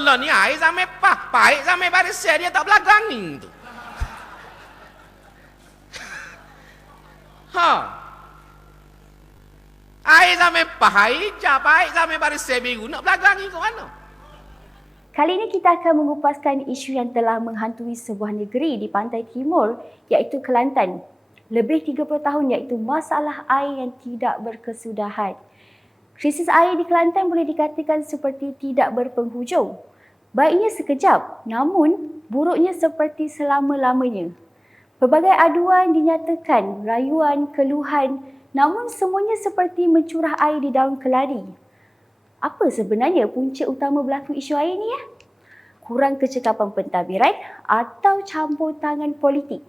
mula ni air sampai paik sampai baris dia tak belakang tu. Ha. Air sampai paik, paik sampai baris biru nak belakang ke mana? Kali ini kita akan mengupaskan isu yang telah menghantui sebuah negeri di pantai timur iaitu Kelantan. Lebih 30 tahun iaitu masalah air yang tidak berkesudahan. Krisis air di Kelantan boleh dikatakan seperti tidak berpenghujung. Baiknya sekejap, namun buruknya seperti selama-lamanya. Pelbagai aduan dinyatakan, rayuan, keluhan, namun semuanya seperti mencurah air di daun keladi. Apa sebenarnya punca utama berlaku isu air ni ya? Kurang kecekapan pentadbiran atau campur tangan politik?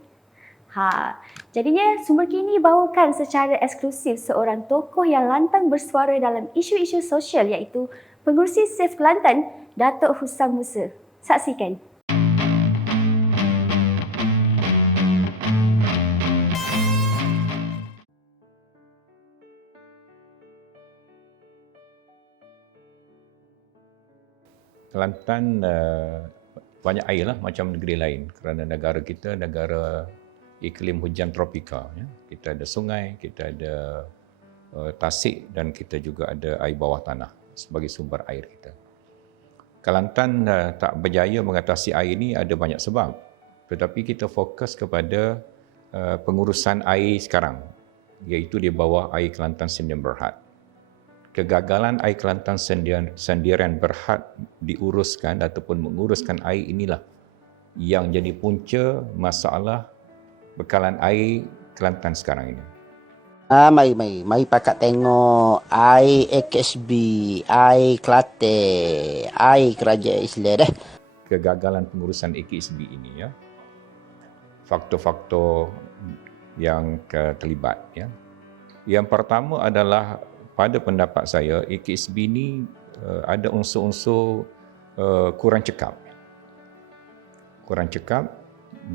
Jadinya sumber kini bawakan secara eksklusif seorang tokoh yang lantang bersuara dalam isu-isu sosial iaitu Pengerusi Safe Kelantan, Datuk Husam Musa. Saksikan. Kelantan banyak air lah macam negeri lain kerana negara kita negara iklim hujan tropika. Ya. Kita ada sungai, kita ada tasik dan kita juga ada air bawah tanah sebagai sumber air kita. Kelantan tak berjaya mengatasi air ini ada banyak sebab. Tetapi kita fokus kepada pengurusan air sekarang iaitu di bawah Air Kelantan Sdn Bhd. Kegagalan Air Kelantan Sdn Bhd diuruskan ataupun menguruskan air inilah yang jadi punca masalah bekalan air Kelantan sekarang ini. Mari pakat tengok air AKSB, air Kelantan, air Kerajaan Islam dah. Kegagalan pengurusan AKSB ini ya. Faktor-faktor yang terlibat ya. Yang pertama adalah pada pendapat saya AKSB ini ada unsur-unsur kurang cekap. Kurang cekap.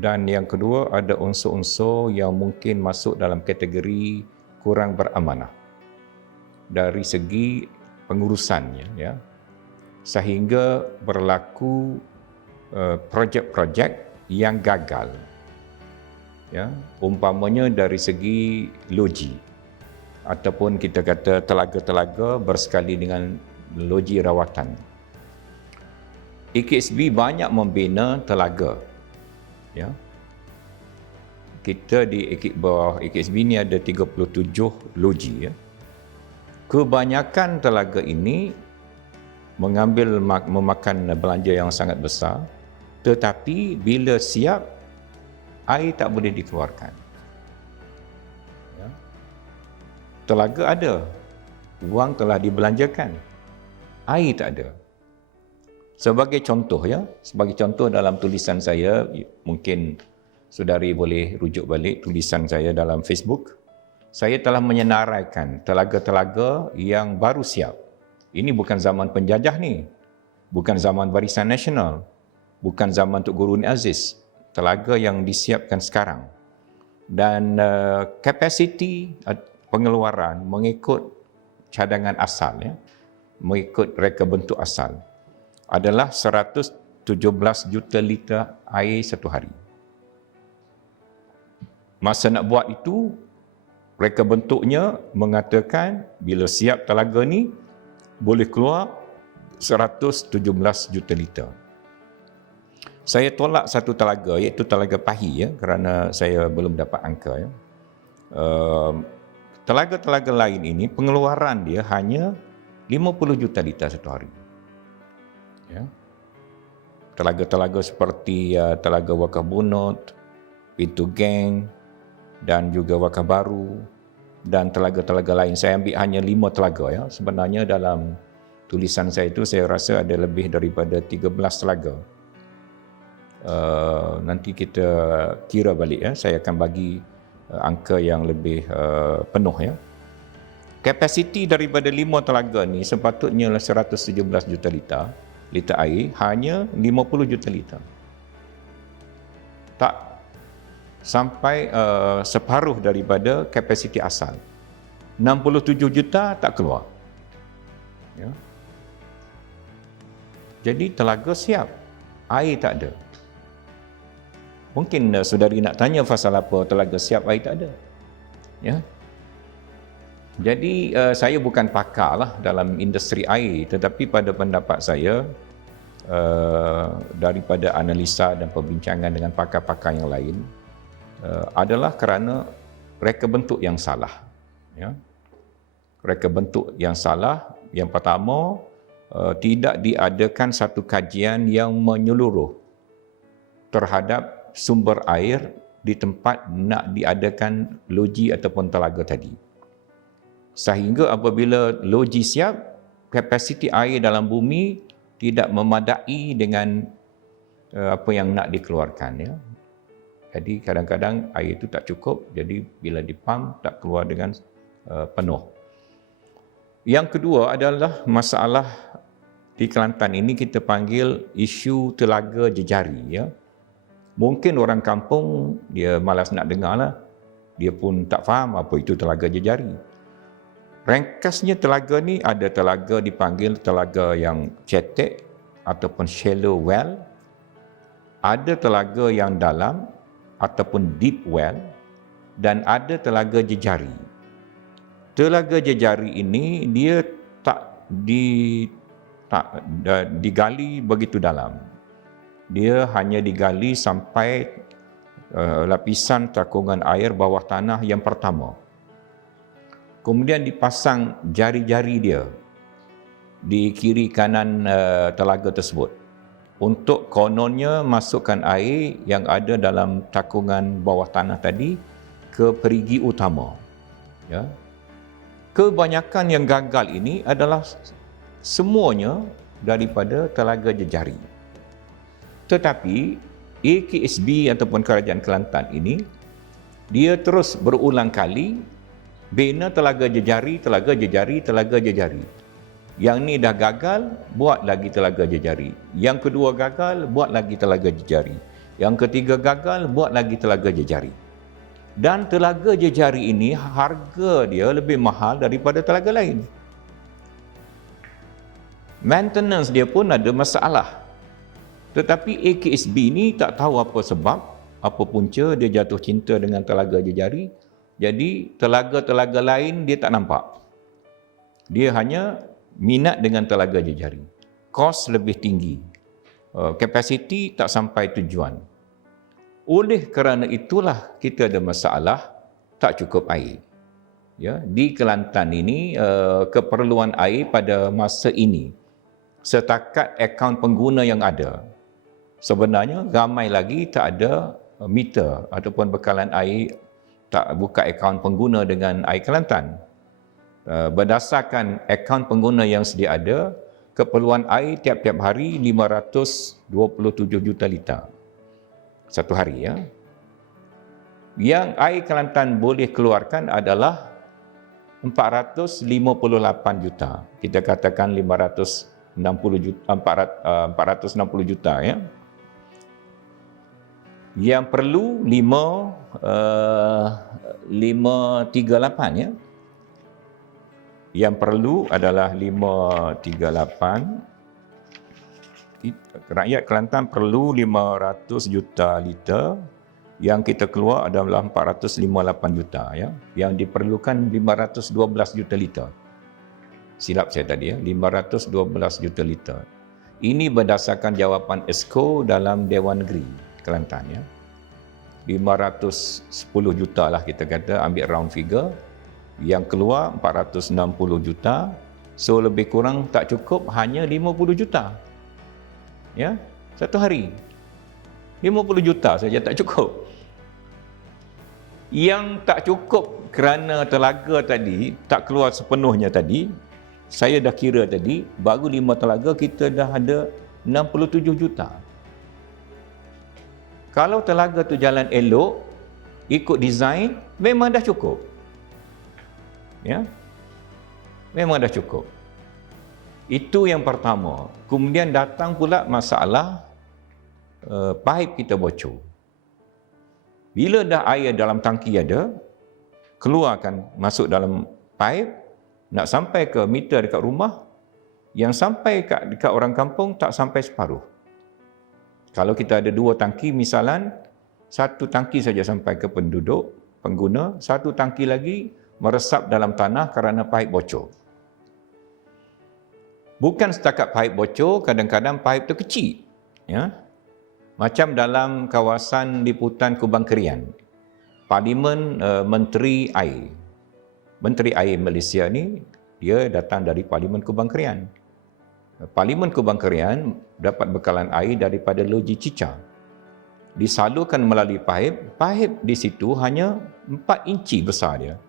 Dan yang kedua ada unsur-unsur yang mungkin masuk dalam kategori kurang beramanah dari segi pengurusannya ya, sehingga berlaku projek-projek yang gagal ya, umpamanya dari segi loji ataupun kita kata telaga-telaga bersekali dengan loji rawatan. AKSB banyak membina telaga. Ya. Kita di bawah AKSB ni ada 37 loji. Ya. Kebanyakan telaga ini memakan belanja yang sangat besar, tetapi bila siap, air tak boleh dikeluarkan. Ya. Telaga ada, wang telah dibelanjakan, air tak ada. Sebagai contoh dalam tulisan saya, mungkin saudari boleh rujuk balik tulisan saya dalam Facebook. Saya telah menyenaraikan telaga-telaga yang baru siap. Ini bukan zaman penjajah ni. Bukan zaman Barisan Nasional. Bukan zaman Tok Guru Ni Aziz. Telaga yang disiapkan sekarang. Dan kapasiti pengeluaran mengikut cadangan asal, ya, mengikut reka bentuk asal, adalah 117 juta liter air satu hari. Masa nak buat itu, reka bentuknya mengatakan bila siap telaga ni boleh keluar 117 juta liter. Saya tolak satu telaga iaitu Telaga Pahi ya, kerana saya belum dapat angka ya. Telaga-telaga lain ini pengeluaran dia hanya 50 juta liter satu hari. Ya. Telaga-telaga seperti Telaga Wakaf Bunut, Pintu Geng dan juga Wakaf Baru dan telaga-telaga lain. Saya ambil hanya 5 telaga ya. Sebenarnya dalam tulisan saya itu saya rasa ada lebih daripada 13 telaga. Nanti kita kira balik ya. Saya akan bagi angka yang lebih penuh ya. Kapasiti daripada 5 telaga ni sepatutnya 117 juta liter air, hanya 50 juta liter. Tak sampai separuh daripada kapasiti asal. 67 juta tak keluar. Ya. Jadi telaga siap, air tak ada. Mungkin saudari nak tanya pasal apa telaga siap, air tak ada. Ya. Jadi saya bukan pakar lah dalam industri air, tetapi pada pendapat saya, daripada analisa dan perbincangan dengan pakar-pakar yang lain, adalah kerana reka bentuk yang salah. Ya. Reka bentuk yang salah, yang pertama, tidak diadakan satu kajian yang menyeluruh terhadap sumber air di tempat nak diadakan loji ataupun telaga tadi. Sehingga apabila loji siap, kapasiti air dalam bumi tidak memadai dengan apa yang nak dikeluarkan. Ya. Jadi kadang-kadang air itu tak cukup, jadi bila dipam tak keluar dengan penuh. Yang kedua adalah masalah di Kelantan ini kita panggil isu telaga jejari. Ya. Mungkin orang kampung dia malas nak dengar lah. Dia pun tak faham apa itu telaga jejari. Ringkasnya telaga ni ada telaga dipanggil telaga yang cetek ataupun shallow well. Ada telaga yang dalam ataupun deep well. Dan ada telaga jejari. Telaga jejari ini dia tak digali begitu dalam. Dia hanya digali sampai lapisan cakungan air bawah tanah yang pertama. Kemudian dipasang jari-jari dia di kiri kanan telaga tersebut untuk kononnya masukkan air yang ada dalam cakungan bawah tanah tadi ke perigi utama. Ya. Kebanyakan yang gagal ini adalah semuanya daripada telaga jejari. Tetapi AKSB ataupun Kerajaan Kelantan ini, dia terus berulang kali bina telaga jejari, telaga jejari, telaga jejari. Yang ni dah gagal, buat lagi telaga jejari. Yang kedua gagal, buat lagi telaga jejari. Yang ketiga gagal, buat lagi telaga jejari. Dan telaga jejari ini harga dia lebih mahal daripada telaga lain. Maintenance dia pun ada masalah. Tetapi AKSB ni tak tahu apa sebab, apa punca dia jatuh cinta dengan telaga jejari. Jadi telaga-telaga lain dia tak nampak. Dia hanya minat dengan telaga jejari. Kos lebih tinggi. Kapasiti tak sampai tujuan. Oleh kerana itulah kita ada masalah tak cukup air. Ya, di Kelantan ini keperluan air pada masa ini setakat akaun pengguna yang ada. Sebenarnya ramai lagi tak ada meter ataupun bekalan air, tak buka akaun pengguna dengan air Kelantan. Berdasarkan akaun pengguna yang sedia ada, keperluan air tiap-tiap hari 527 juta liter. Satu hari, ya. Yang air Kelantan boleh keluarkan adalah 458 juta. Kita katakan 460 juta, ya. Yang perlu 538, ya. Yang perlu adalah 538. Rakyat Kelantan perlu 500 juta liter, yang kita keluar adalah 458 juta, ya. Yang diperlukan 512 juta liter. Silap saya tadi, ya, 512 juta liter. Ini berdasarkan jawapan ESCO dalam Dewan Negeri Kelantan, ya. 510 juta lah kita kata, ambil round figure. Yang keluar 460 juta. So lebih kurang tak cukup, hanya 50 juta. Ya, satu hari 50 juta saja tak cukup. Yang tak cukup kerana telaga tadi tak keluar sepenuhnya tadi, saya dah kira tadi, baru 5 telaga kita dah ada 67 juta. Kalau telaga tu jalan elok, ikut design, memang dah cukup. Ya, memang dah cukup. Itu yang pertama. Kemudian datang pula masalah pipe kita bocor. Bila dah air dalam tangki ada, keluarkan masuk dalam pipe, nak sampai ke meter dekat rumah, yang sampai dekat orang kampung tak sampai separuh. Kalau kita ada 2 tangki misalan, 1 tangki saja sampai ke penduduk, pengguna, 1 tangki lagi meresap dalam tanah kerana paip bocor. Bukan setakat paip bocor, kadang-kadang paip terkecil. Ya? Macam dalam kawasan liputan Kubang Kerian, Parlimen Menteri Air. Menteri Air Malaysia ni, dia datang dari Parlimen Kubang Kerian. Parlimen Kubang Kerian dapat bekalan air daripada Loji Cica. Disalurkan melalui paip, paip di situ hanya 4 inci besar dia.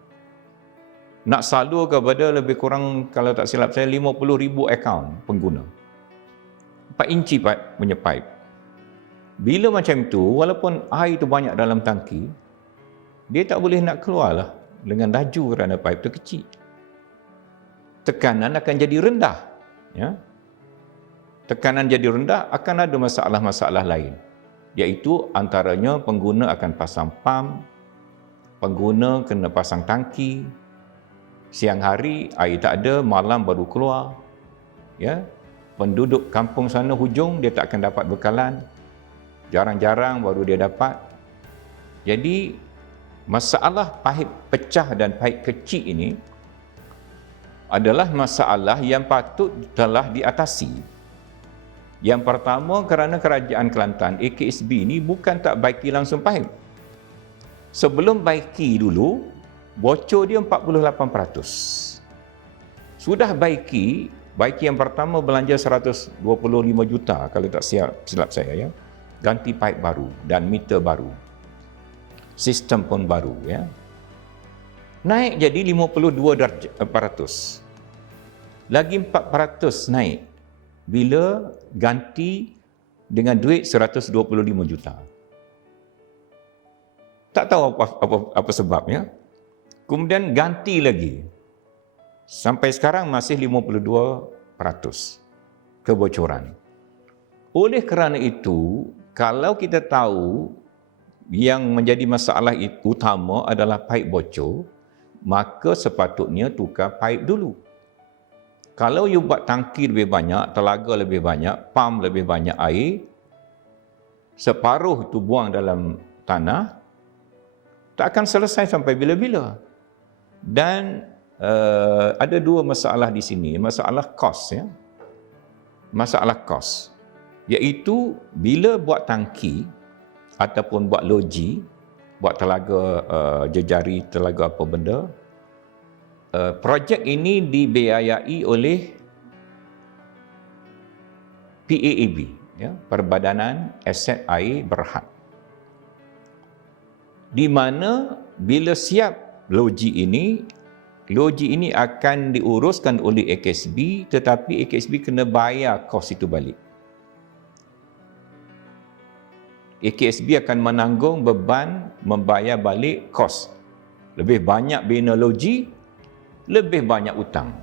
Nak salur kepada lebih kurang, kalau tak silap saya, 50,000 akaun pengguna. 4 inci punya paip. Bila macam itu, walaupun air itu banyak dalam tangki, dia tak boleh nak keluar lah dengan laju kerana paip itu kecil. Tekanan akan jadi rendah. Ya? Tekanan jadi rendah, akan ada masalah-masalah lain. Iaitu antaranya pengguna akan pasang pam, pengguna kena pasang tangki, siang hari air tak ada, malam baru keluar. Ya? Penduduk kampung sana hujung, dia tak akan dapat bekalan. Jarang-jarang baru dia dapat. Jadi, masalah paip pecah dan paip kecil ini adalah masalah yang patut telah diatasi. Yang pertama, kerana Kerajaan Kelantan, AKSB ni bukan tak baiki langsung paip. Sebelum baiki dulu, bocor dia 48%. Sudah baiki yang pertama belanja 125 juta kalau tak silap saya, ya. Ganti paip baru dan meter baru. Sistem pun baru, ya. Naik jadi 52%. Lagi 4% naik bila ganti dengan duit 125 juta. Tak tahu apa sebabnya. Kemudian ganti lagi. Sampai sekarang masih 52% kebocoran. Oleh kerana itu, kalau kita tahu yang menjadi masalah utama adalah paip bocor, maka sepatutnya tukar paip dulu. Kalau you buat tangki lebih banyak, telaga lebih banyak, pam lebih banyak air, separuh itu buang dalam tanah, tak akan selesai sampai bila-bila. Dan ada 2 masalah di sini. Masalah kos, ya. Masalah kos. Iaitu bila buat tangki ataupun buat loji, buat telaga jejari, telaga apa benda, projek ini dibiayai oleh PAAB, ya, Perbadanan Aset Air Berhad. Di mana bila siap loji ini akan diuruskan oleh AKSB, tetapi AKSB kena bayar kos itu balik. AKSB akan menanggung beban membayar balik kos. Lebih banyak bina loji, lebih banyak hutang.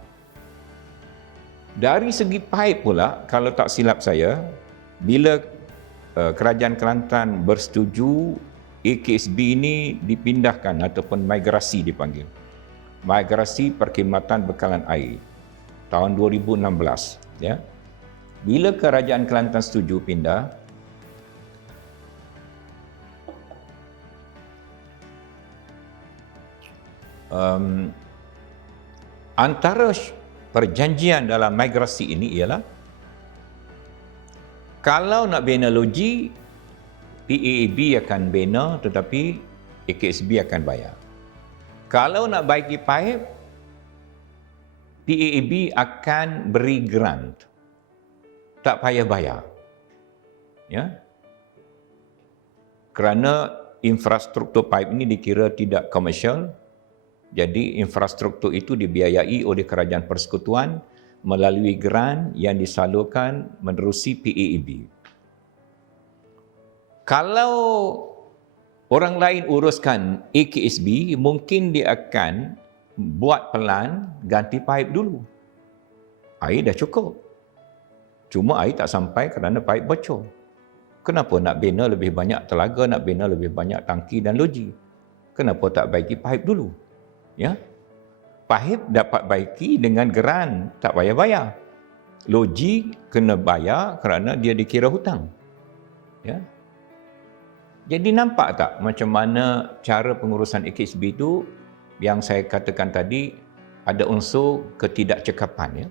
Dari segi paip pula, kalau tak silap saya, bila Kerajaan Kelantan bersetuju, AKSB ini dipindahkan ataupun migrasi dipanggil. Migrasi Perkhidmatan Bekalan Air tahun 2016, ya. Bila Kerajaan Kelantan setuju pindah, antara perjanjian dalam migrasi ini ialah kalau nak bina loji, PAAB akan bina tetapi AKSB akan bayar. Kalau nak baiki paip, PAAB akan beri grant. Tak payah bayar. Ya. Kerana infrastruktur paip ini dikira tidak komersial, jadi infrastruktur itu dibiayai oleh Kerajaan Persekutuan melalui grant yang disalurkan menerusi PAAB. Kalau orang lain uruskan AKSB, mungkin dia akan buat pelan ganti paip dulu. Air dah cukup. Cuma air tak sampai kerana paip bocor. Kenapa nak bina lebih banyak telaga, nak bina lebih banyak tangki dan loji? Kenapa tak baiki paip dulu? Ya, paip dapat baiki dengan geran, tak payah bayar. loji kena bayar kerana dia dikira hutang. Ya. Jadi nampak tak macam mana cara pengurusan AKSB itu yang saya katakan tadi ada unsur ketidakcekapan, ya.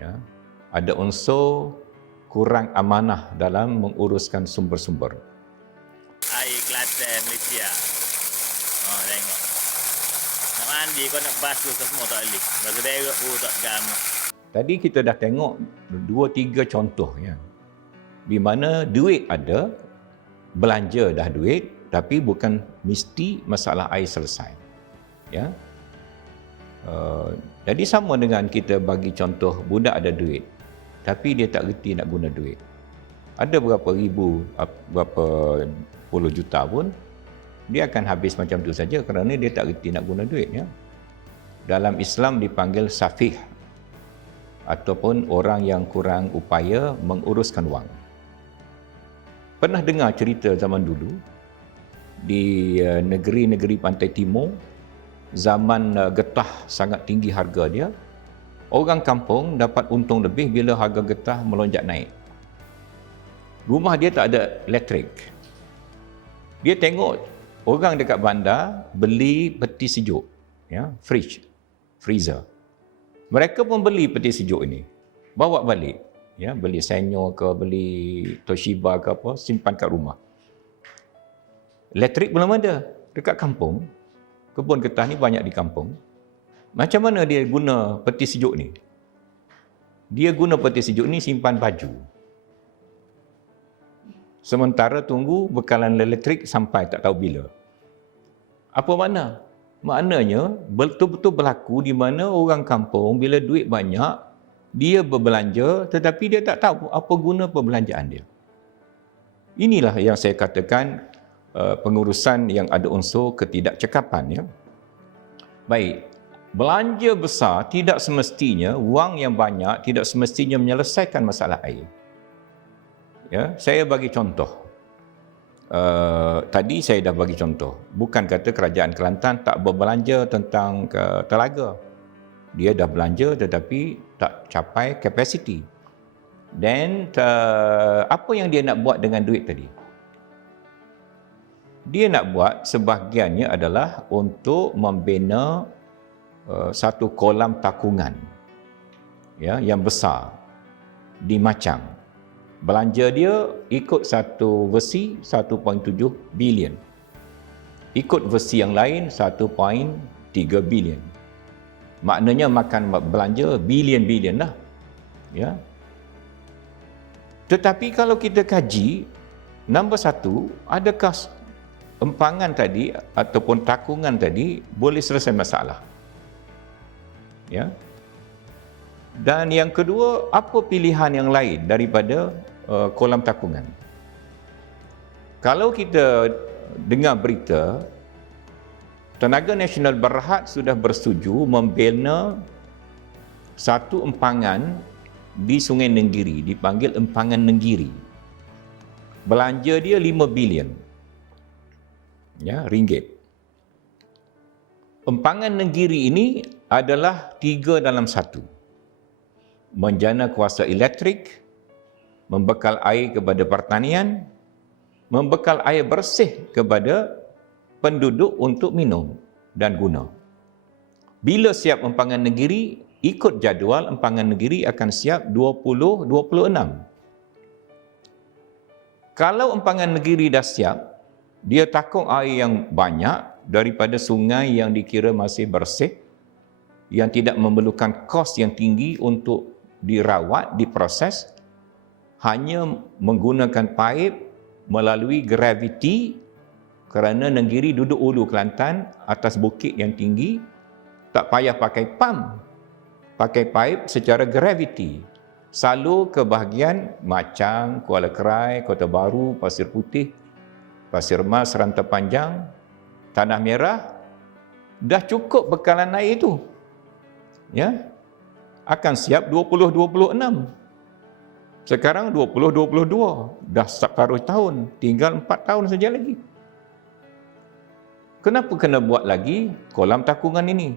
Ya. Ada unsur kurang amanah dalam menguruskan sumber-sumber. Air Kelantan Malaysia. Oh, tengok. Nak mandi kau nak basuh ke semua tak boleh. Basuh derek pun tak gamak. Tadi kita dah tengok 2-3 contoh, ya. Di mana duit ada, belanja dah duit, tapi bukan mesti masalah air selesai. Ya. Jadi sama dengan kita bagi contoh budak ada duit, tapi dia tak reti nak guna duit. Ada berapa ribu, berapa puluh juta pun, dia akan habis macam tu saja kerana dia tak reti nak guna duit. Ya. Dalam Islam dipanggil safih, ataupun orang yang kurang upaya menguruskan wang. Pernah dengar cerita zaman dulu, di negeri-negeri pantai timur, zaman getah sangat tinggi harga dia, orang kampung dapat untung lebih bila harga getah melonjak naik. Rumah dia tak ada elektrik. Dia tengok orang dekat bandar beli peti sejuk, ya, freezer. Mereka pun beli peti sejuk ini, bawa balik. Ya, beli Sanyo ke, beli Toshiba ke apa, simpan kat rumah. Elektrik belum ada dekat kampung. Kebun getah ni banyak di kampung. Macam mana dia guna peti sejuk ni? Dia guna peti sejuk ni simpan baju. Sementara tunggu bekalan elektrik sampai tak tahu bila. Apa makna? Maknanya betul-betul berlaku di mana orang kampung bila duit banyak, dia berbelanja tetapi dia tak tahu apa guna perbelanjaan dia. Inilah yang saya katakan pengurusan yang ada unsur ketidakcekapan, ya. Baik, belanja besar tidak semestinya, wang yang banyak tidak semestinya menyelesaikan masalah air. Ya, saya bagi contoh. Tadi saya dah bagi contoh. Bukan kata kerajaan Kelantan tak berbelanja tentang telaga. Dia dah belanja tetapi tak capai kapasiti. Dan apa yang dia nak buat dengan duit tadi? Dia nak buat sebahagiannya adalah untuk membina satu kolam takungan, ya, yang besar di Machang. Belanja dia ikut satu versi 1.7 bilion. Ikut versi yang lain 1.3 bilion. Maknanya makan belanja bilion-bilion lah. Ya. Tetapi kalau kita kaji, nombor satu, adakah empangan tadi ataupun takungan tadi boleh selesai masalah? Ya. Dan yang kedua, apa pilihan yang lain daripada kolam takungan? Kalau kita dengar berita, Tenaga Nasional Berhad sudah bersetuju membina satu empangan di Sungai Nenggiri, dipanggil empangan Nenggiri. Belanja dia 5 bilion, ya, ringgit. Empangan Nenggiri ini adalah 3 dalam 1. Menjana kuasa elektrik, membekal air kepada pertanian, membekal air bersih kepada penduduk untuk minum dan guna. Bila siap empangan negeri, ikut jadual empangan negeri akan siap 2026. Kalau empangan negeri dah siap, dia takung air yang banyak daripada sungai yang dikira masih bersih, yang tidak memerlukan kos yang tinggi untuk dirawat, diproses, hanya menggunakan paip melalui graviti. Kerana Nenggiri duduk ulu Kelantan, atas bukit yang tinggi, tak payah pakai pam, pakai paip secara graviti. Salur ke bahagian Machang, Kuala Kerai, Kota Baru, Pasir Putih, Pasir Mas, Rantai Panjang, Tanah Merah, dah cukup bekalan air itu. Ya, akan siap 2026. Sekarang 2022, dah separuh tahun, tinggal 4 tahun saja lagi. Kenapa kena buat lagi kolam takungan ini?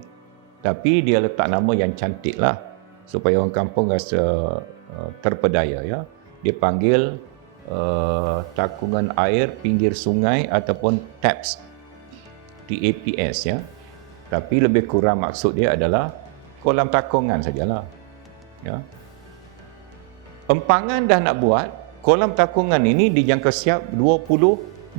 Tapi dia letak nama yang cantik lah. supaya orang kampung rasa terpedaya, ya. Dia panggil takungan air pinggir sungai ataupun TAPS, TAPS, ya. Tapi lebih kurang maksud dia adalah kolam takungan sajalah, ya. Empangan dah nak buat, kolam takungan ini dijangka siap 2025.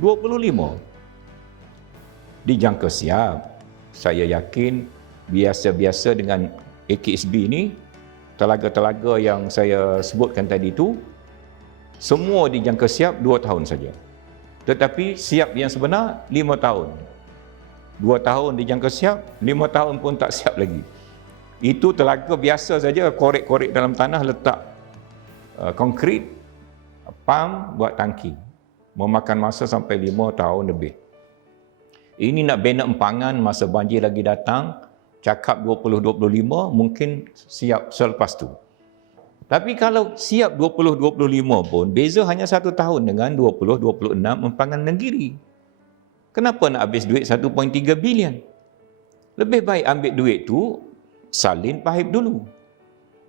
Dijangka siap. Saya yakin biasa-biasa dengan AKSB ini, telaga-telaga yang saya sebutkan tadi itu, semua dijangka siap 2 tahun saja. Tetapi siap yang sebenar 5 tahun. 2 tahun dijangka siap, 5 tahun pun tak siap lagi. Itu telaga biasa saja, korek-korek dalam tanah, letak konkrit, pam, buat tangki. Memakan masa sampai 5 tahun lebih. Ini nak bina empangan masa banjir lagi datang, cakap 2025 mungkin siap selepas tu. Tapi kalau siap 2025 pun, beza hanya 1 tahun dengan 2026 empangan negeri. Kenapa nak habis duit 1.3 bilion? Lebih baik ambil duit tu, salin paip dulu.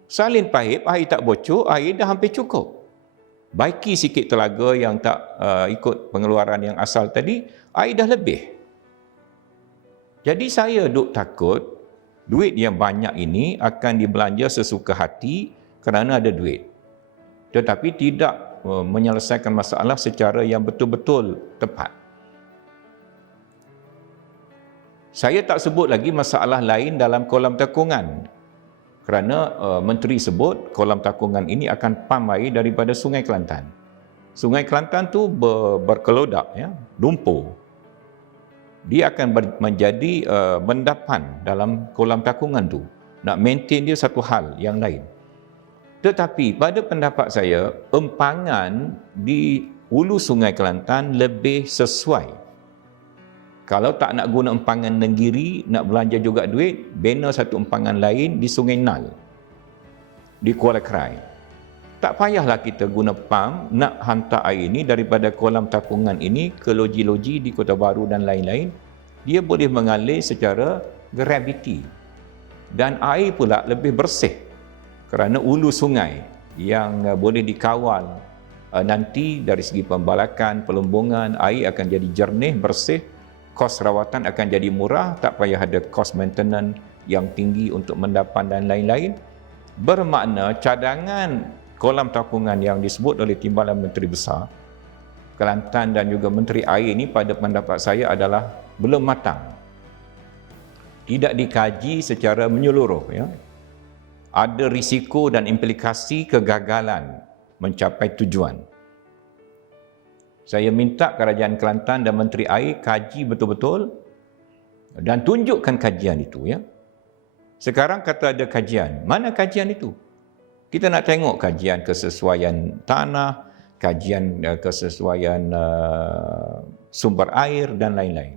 Salin paip, air tak bocor, air dah hampir cukup. Baiki sikit telaga yang tak ikut pengeluaran yang asal tadi, air dah lebih. Jadi saya duk takut duit yang banyak ini akan dibelanja sesuka hati kerana ada duit. Tetapi tidak menyelesaikan masalah secara yang betul-betul tepat. Saya tak sebut lagi masalah lain dalam kolam takungan. Kerana menteri sebut kolam takungan ini akan pam air daripada Sungai Kelantan. Sungai Kelantan tu berkelodak, ya, lumpur. Dia akan menjadi mendapan dalam kolam takungan tu. Nak maintain dia satu hal yang lain. Tetapi pada pendapat saya, empangan di hulu Sungai Kelantan lebih sesuai. Kalau tak nak guna empangan negeri, nak belanja juga duit, bina satu empangan lain di Sungai Nal, di Kuala Krai. Tak payahlah kita guna pam nak hantar air ini daripada kolam takungan ini ke loji-loji di Kota Baru dan lain-lain. Dia boleh mengalir secara graviti. Dan air pula lebih bersih kerana hulu sungai yang boleh dikawal nanti dari segi pembalakan, pelumbungan, air akan jadi jernih, bersih. Kos rawatan akan jadi murah, tak payah ada kos maintenance yang tinggi untuk mendapan dan lain-lain. Bermakna cadangan kolam takungan yang disebut oleh Timbalan Menteri Besar Kelantan dan juga Menteri Air ini pada pendapat saya adalah belum matang. Tidak dikaji secara menyeluruh, ya. Ada risiko dan implikasi kegagalan mencapai tujuan. Saya minta Kerajaan Kelantan dan Menteri Air kaji betul-betul dan tunjukkan kajian itu, ya. Sekarang kata ada kajian. Mana kajian itu? Kita nak tengok kajian kesesuaian tanah, kajian kesesuaian sumber air dan lain-lain.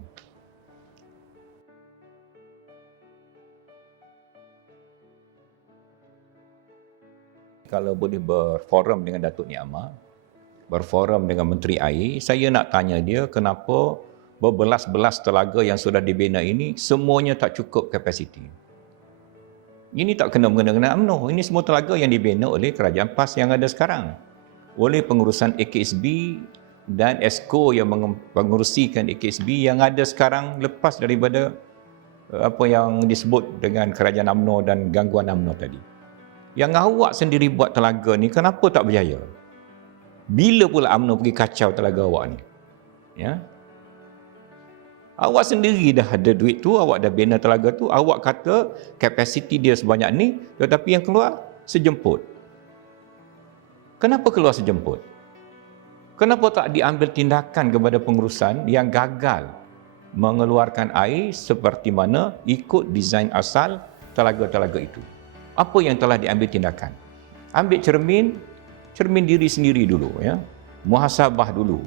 Kalau boleh berforum dengan Datuk Ni'amah, berforum dengan Menteri Air, saya nak tanya dia kenapa berbelas-belas telaga yang sudah dibina ini semuanya tak cukup kapasiti. Ini tak kena mengena dengan UMNO. Ini semua telaga yang dibina oleh Kerajaan PAS yang ada sekarang. Oleh pengurusan AKSB dan ESCO yang mengurusikan AKSB yang ada sekarang lepas daripada apa yang disebut dengan Kerajaan UMNO dan gangguan UMNO tadi. Yang awak sendiri buat telaga ni kenapa tak berjaya? Bila pula UMNO pergi kacau telaga awak ni? Ya. Awak sendiri dah ada duit tu, awak dah bina telaga tu, awak kata kapasiti dia sebanyak ni, tetapi yang keluar sejemput. Kenapa keluar sejemput? Kenapa tak diambil tindakan kepada pengurusan yang gagal mengeluarkan air seperti mana ikut desain asal telaga-telaga itu? Apa yang telah diambil tindakan? Ambil cermin diri sendiri dulu, ya. Muhasabah dulu.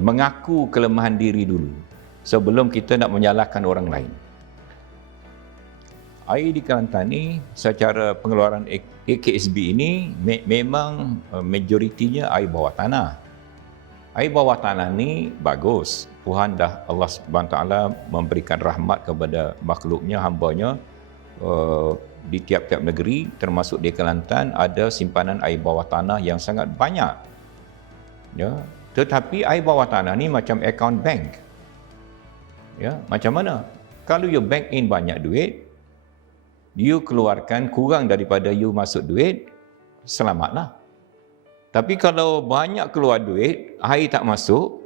Mengaku kelemahan diri dulu sebelum kita nak menyalahkan orang lain. Air di Kelantan ni secara pengeluaran AKSB ini memang majoritinya air bawah tanah. Air bawah tanah ni bagus. Tuhan dah Allah SWT memberikan rahmat kepada makhluknya, hambanya di tiap-tiap negeri termasuk di Kelantan ada simpanan air bawah tanah yang sangat banyak. Ya, tetapi air bawah tanah ni macam account bank. Ya, macam mana? Kalau you bank in banyak duit, you keluarkan kurang daripada you masuk duit, selamatlah. Tapi kalau banyak keluar duit, air tak masuk,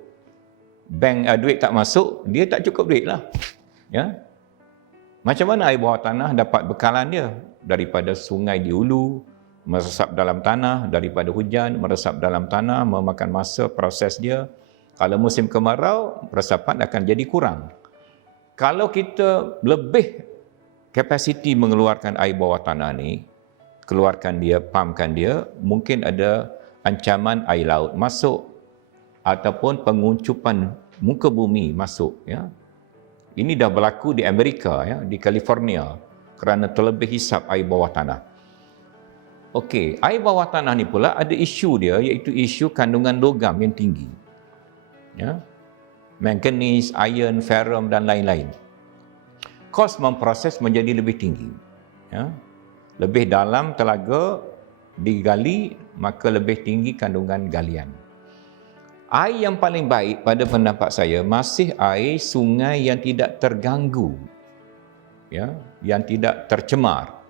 duit tak masuk, dia tak cukup duit lah. Ya. Macam mana air bawah tanah dapat bekalan dia? Daripada sungai di hulu, meresap dalam tanah, daripada hujan, meresap dalam tanah, memakan masa proses dia. Kalau musim kemarau, resapan akan jadi kurang. Kalau kita lebih kapasiti mengeluarkan air bawah tanah ni, keluarkan dia, pumpkan dia, mungkin ada ancaman air laut masuk ataupun penguncupan muka bumi masuk. Ya. Ini dah berlaku di Amerika, ya, di California kerana terlebih hisap air bawah tanah. Okey, air bawah tanah ni pula ada isu dia, iaitu isu kandungan logam yang tinggi. Ya. Manganese, iron, ferrum dan lain-lain. Kos memproses menjadi lebih tinggi. Ya. Lebih dalam telaga digali, maka lebih tinggi kandungan galian. Air yang paling baik pada pendapat saya masih air sungai yang tidak terganggu, ya, yang tidak tercemar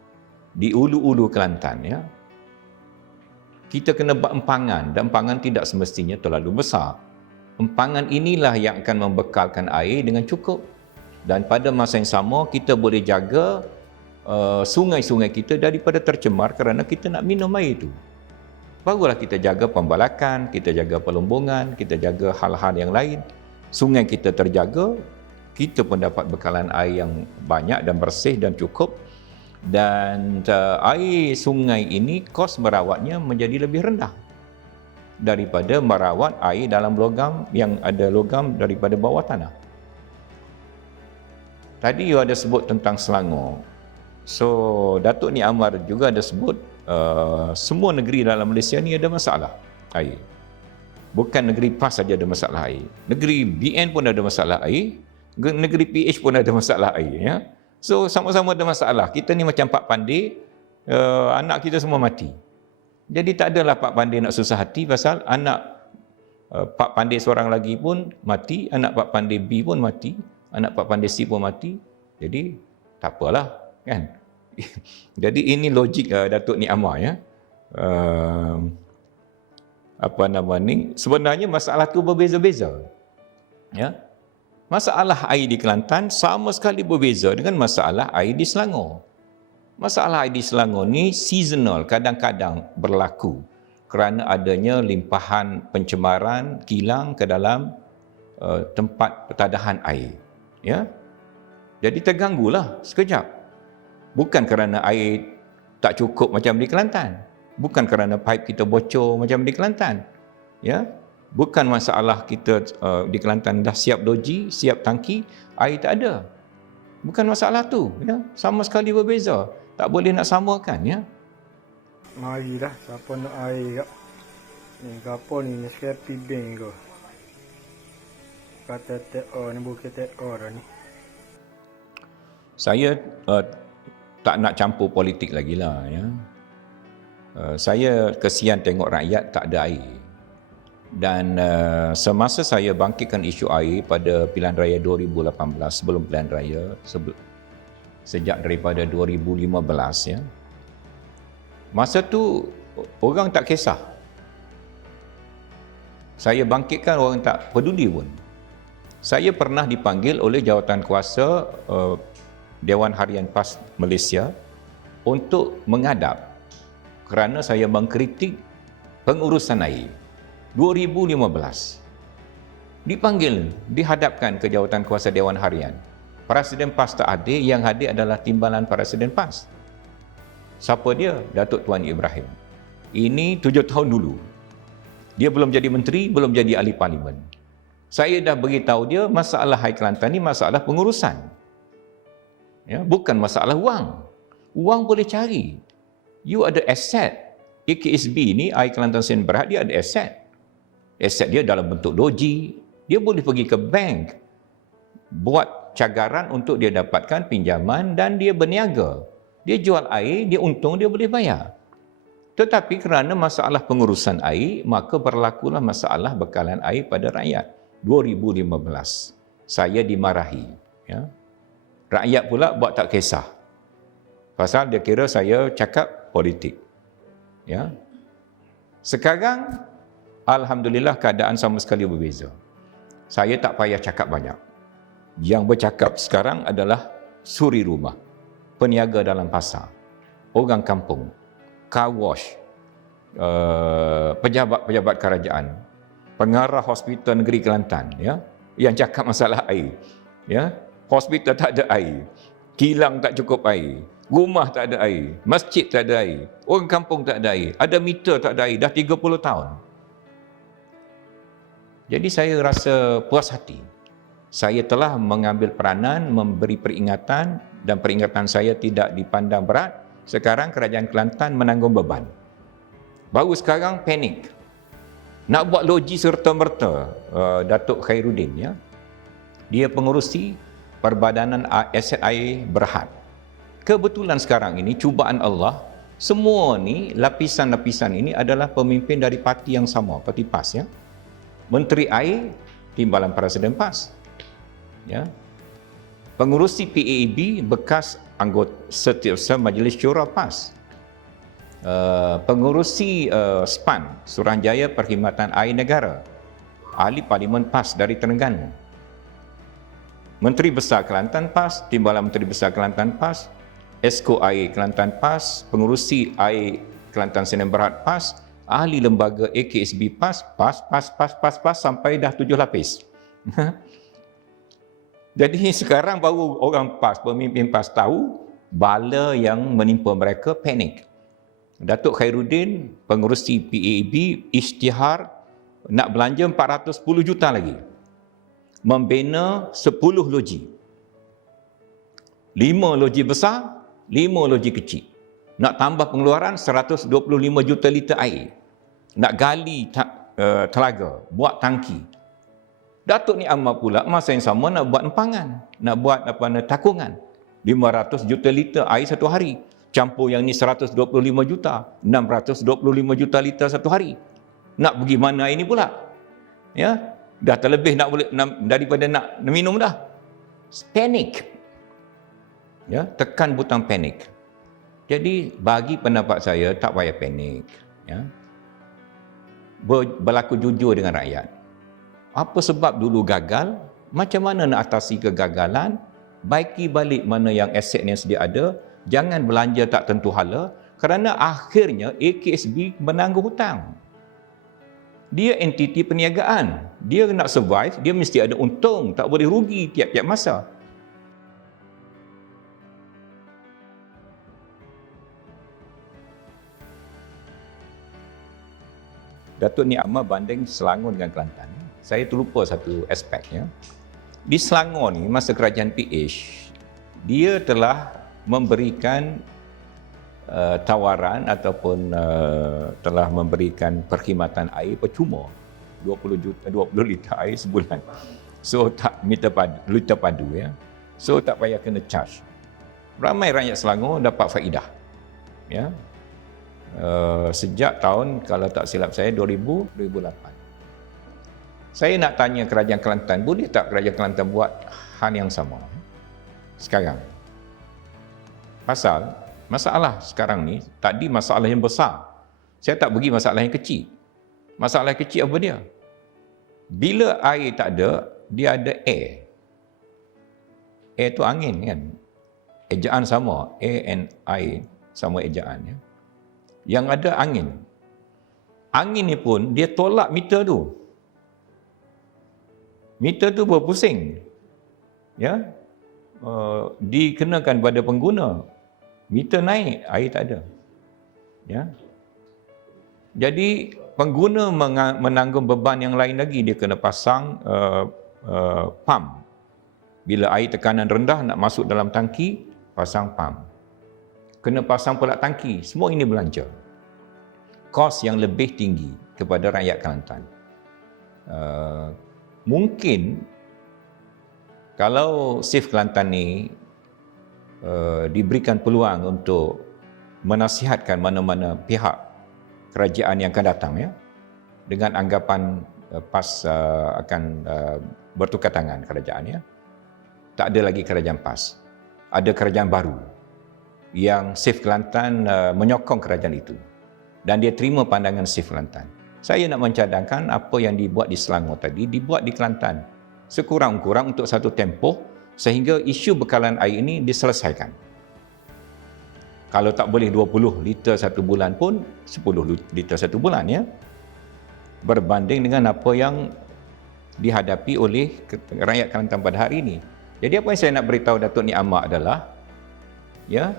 di ulu-ulu Kelantan. Ya. Kita kena buat empangan dan empangan tidak semestinya terlalu besar. Empangan inilah yang akan membekalkan air dengan cukup dan pada masa yang sama kita boleh jaga sungai-sungai kita daripada tercemar kerana kita nak minum air itu. Barulah kita jaga pembalakan, kita jaga pelumbungan, kita jaga hal-hal yang lain. Sungai kita terjaga, kita pun dapat bekalan air yang banyak dan bersih dan cukup. Dan air sungai ini kos merawatnya menjadi lebih rendah daripada merawat air dalam logam yang ada logam daripada bawah tanah. Tadi you ada sebut tentang Selangor. So, Datuk Ni Amar juga ada sebut semua negeri dalam Malaysia ni ada masalah air. Bukan negeri PAS saja ada masalah air. Negeri BN pun ada masalah air. Negeri PH pun ada masalah air. Ya? So, sama-sama ada masalah. Kita ni macam Pak Pandey, anak kita semua mati. Jadi tak adalah Pak Pandey nak susah hati pasal anak Pak Pandey seorang lagi pun mati, anak Pak Pandey B pun mati, anak Pak Pandey C pun mati. Jadi, tak apalah. Kan? Jadi ini logik Datuk Ni Amar, ya. Apa nama ni? Sebenarnya masalah tu berbeza-beza. Ya. Masalah air di Kelantan sama sekali berbeza dengan masalah air di Selangor. Masalah air di Selangor ni seasonal, kadang-kadang berlaku kerana adanya limpahan pencemaran kilang ke dalam tempat pertadahan air. Ya. Jadi terganggulah sekejap. Bukan kerana air tak cukup macam di Kelantan. Bukan kerana pipe kita bocor macam di Kelantan. Ya. Bukan masalah kita di Kelantan dah siap doji, siap tangki, air tak ada. Bukan masalah tu, ya. Sama sekali berbeza. Tak boleh nak samakan, ya. Marilah siapa nak air kak. Ni gapo ni Nescafe Bank ke. Kata TO ni bukan TO dah ni. Saya tak nak campur politik lagi lah. Ya. Saya kesian tengok rakyat tak ada air. Dan semasa saya bangkitkan isu air pada pilihan raya 2018, sebelum pilihan raya, sejak daripada 2015, ya, masa tu orang tak kisah. Saya bangkitkan, orang tak peduli pun. Saya pernah dipanggil oleh jawatankuasa Dewan Harian PAS Malaysia untuk menghadap kerana saya mengkritik pengurusan air. 2015 dipanggil, dihadapkan ke jawatankuasa Dewan Harian. Presiden PAS tak hadir, yang hadir adalah timbalan Presiden PAS. Siapa dia? Datuk Tuan Ibrahim. Ini 7 tahun dulu. Dia belum jadi menteri, belum jadi ahli parlimen. Saya dah beritahu dia masalah Air Kelantan ni masalah pengurusan. Ya, bukan masalah wang. Wang boleh cari. You ada aset. AKSB ni, Air Kelantan Sen Berhad, dia ada aset. Aset dia dalam bentuk doji. Dia boleh pergi ke bank, buat cagaran untuk dia dapatkan pinjaman dan dia berniaga. Dia jual air, dia untung, dia boleh bayar. Tetapi kerana masalah pengurusan air, maka berlakulah masalah bekalan air pada rakyat. 2015, saya dimarahi. Ya. Rakyat pula buat tak kisah. Pasal dia kira saya cakap politik. Ya. Sekarang, alhamdulillah keadaan sama sekali berbeza. Saya tak payah cakap banyak. Yang bercakap sekarang adalah suri rumah, peniaga dalam pasar, orang kampung, car wash, pejabat-pejabat kerajaan, pengarah hospital negeri Kelantan, ya, yang cakap masalah air. Ya, hospital tak ada air, kilang tak cukup air, rumah tak ada air, masjid tak ada air, orang kampung tak ada air, ada meter tak ada air, dah 30 tahun. Jadi saya rasa puas hati. Saya telah mengambil peranan, memberi peringatan dan peringatan saya tidak dipandang berat. Sekarang kerajaan Kelantan menanggung beban. Baru sekarang panik. Nak buat loji serta-merta, Datuk Khairuddin, ya. Dia pengurusi Perbadanan Aset Air Berhad. Kebetulan sekarang ini cubaan Allah, semua ni lapisan-lapisan ini adalah pemimpin dari parti yang sama, Parti PAS, ya. Menteri Air Timbalan Presiden PAS. Ya. Pengurusi PAB bekas anggota Setiausaha Majlis Syura PAS. Pengurusi SPAN, Suruhanjaya Perkhidmatan Air Negara, ahli Parlimen PAS dari Terengganu. Menteri Besar Kelantan PAS, Timbalan Menteri Besar Kelantan PAS, Esko Air Kelantan PAS, pengurusi Air Kelantan Sdn Bhd PAS, ahli lembaga AKSB PAS sampai dah 7 lapis. Jadi sekarang baru orang PAS, pemimpin PAS tahu bala yang menimpa mereka, panik. Datuk Khairuddin, pengurusi PAB, isytihar nak belanja 410 juta lagi. Membina 10 loji. 5 loji besar, 5 loji kecil. Nak tambah pengeluaran 125 juta liter air. Nak gali telaga, buat tangki. Datuk Ni Ammar pula masa yang sama nak buat empangan, nak buat takungan. 500 juta liter air satu hari. Campur yang ni 125 juta, 625 juta liter satu hari. Nak pergi mana ini pula? Ya, dah terlebih daripada nak minum dah. Panik. Ya, tekan butang panik. Jadi bagi pendapat saya tak payah panik, ya. Berlaku jujur dengan rakyat. Apa sebab dulu gagal, macam mana nak atasi kegagalan, baiki balik mana yang aset yang sedia ada, jangan belanja tak tentu hala, kerana akhirnya AKSB menanggung hutang. Dia entiti perniagaan, dia nak survive, dia mesti ada untung, tak boleh rugi tiap-tiap masa. Datuk Ni Ammar banding Selangor dengan Kelantan. Saya terlupa satu aspeknya. Di Selangor ni, masa kerajaan PH, dia telah memberikan tawaran ataupun telah memberikan perkhidmatan air percuma 20 liter air sebulan. So tak liter padu, ya. So tak payah kena charge. Ramai rakyat Selangor dapat faedah. Ya. Sejak tahun, kalau tak silap saya, 2008. Saya nak tanya kerajaan Kelantan, boleh tak kerajaan Kelantan buat hal yang sama sekarang? Pasal masalah sekarang ni, tadi masalah yang besar. Saya tak pergi masalah yang kecil. Masalah kecil apa dia? Bila air tak ada, dia ada air. Air tu angin, kan? Ejaan sama, air and air sama ejaan, ya. Yang ada angin. Angin ni pun dia tolak meter tu. Meter tu berpusing. Ya. Dikenakan pada pengguna. Meter naik, air tak ada. Ya. Jadi pengguna menanggung beban yang lain lagi. Dia kena pasang pump. Bila air tekanan rendah nak masuk dalam tangki, pasang pump. Kena pasang pula tangki. Semua ini belanja. Kos yang lebih tinggi kepada rakyat Kelantan. Mungkin kalau SIF Kelantan ni diberikan peluang untuk menasihatkan mana-mana pihak kerajaan yang akan datang, ya, dengan anggapan PAS akan bertukar tangan kerajaan, ya. Tak ada lagi kerajaan PAS. Ada kerajaan baru yang Sif Kelantan menyokong kerajaan itu. Dan dia terima pandangan Sif Kelantan. Saya nak mencadangkan apa yang dibuat di Selangor tadi dibuat di Kelantan. Sekurang-kurang untuk satu tempoh sehingga isu bekalan air ini diselesaikan. Kalau tak boleh 20 liter satu bulan pun 10 liter satu bulan, ya. Berbanding dengan apa yang dihadapi oleh rakyat Kelantan pada hari ini. Jadi apa yang saya nak beritahu Datuk Nik Ahmad adalah, ya,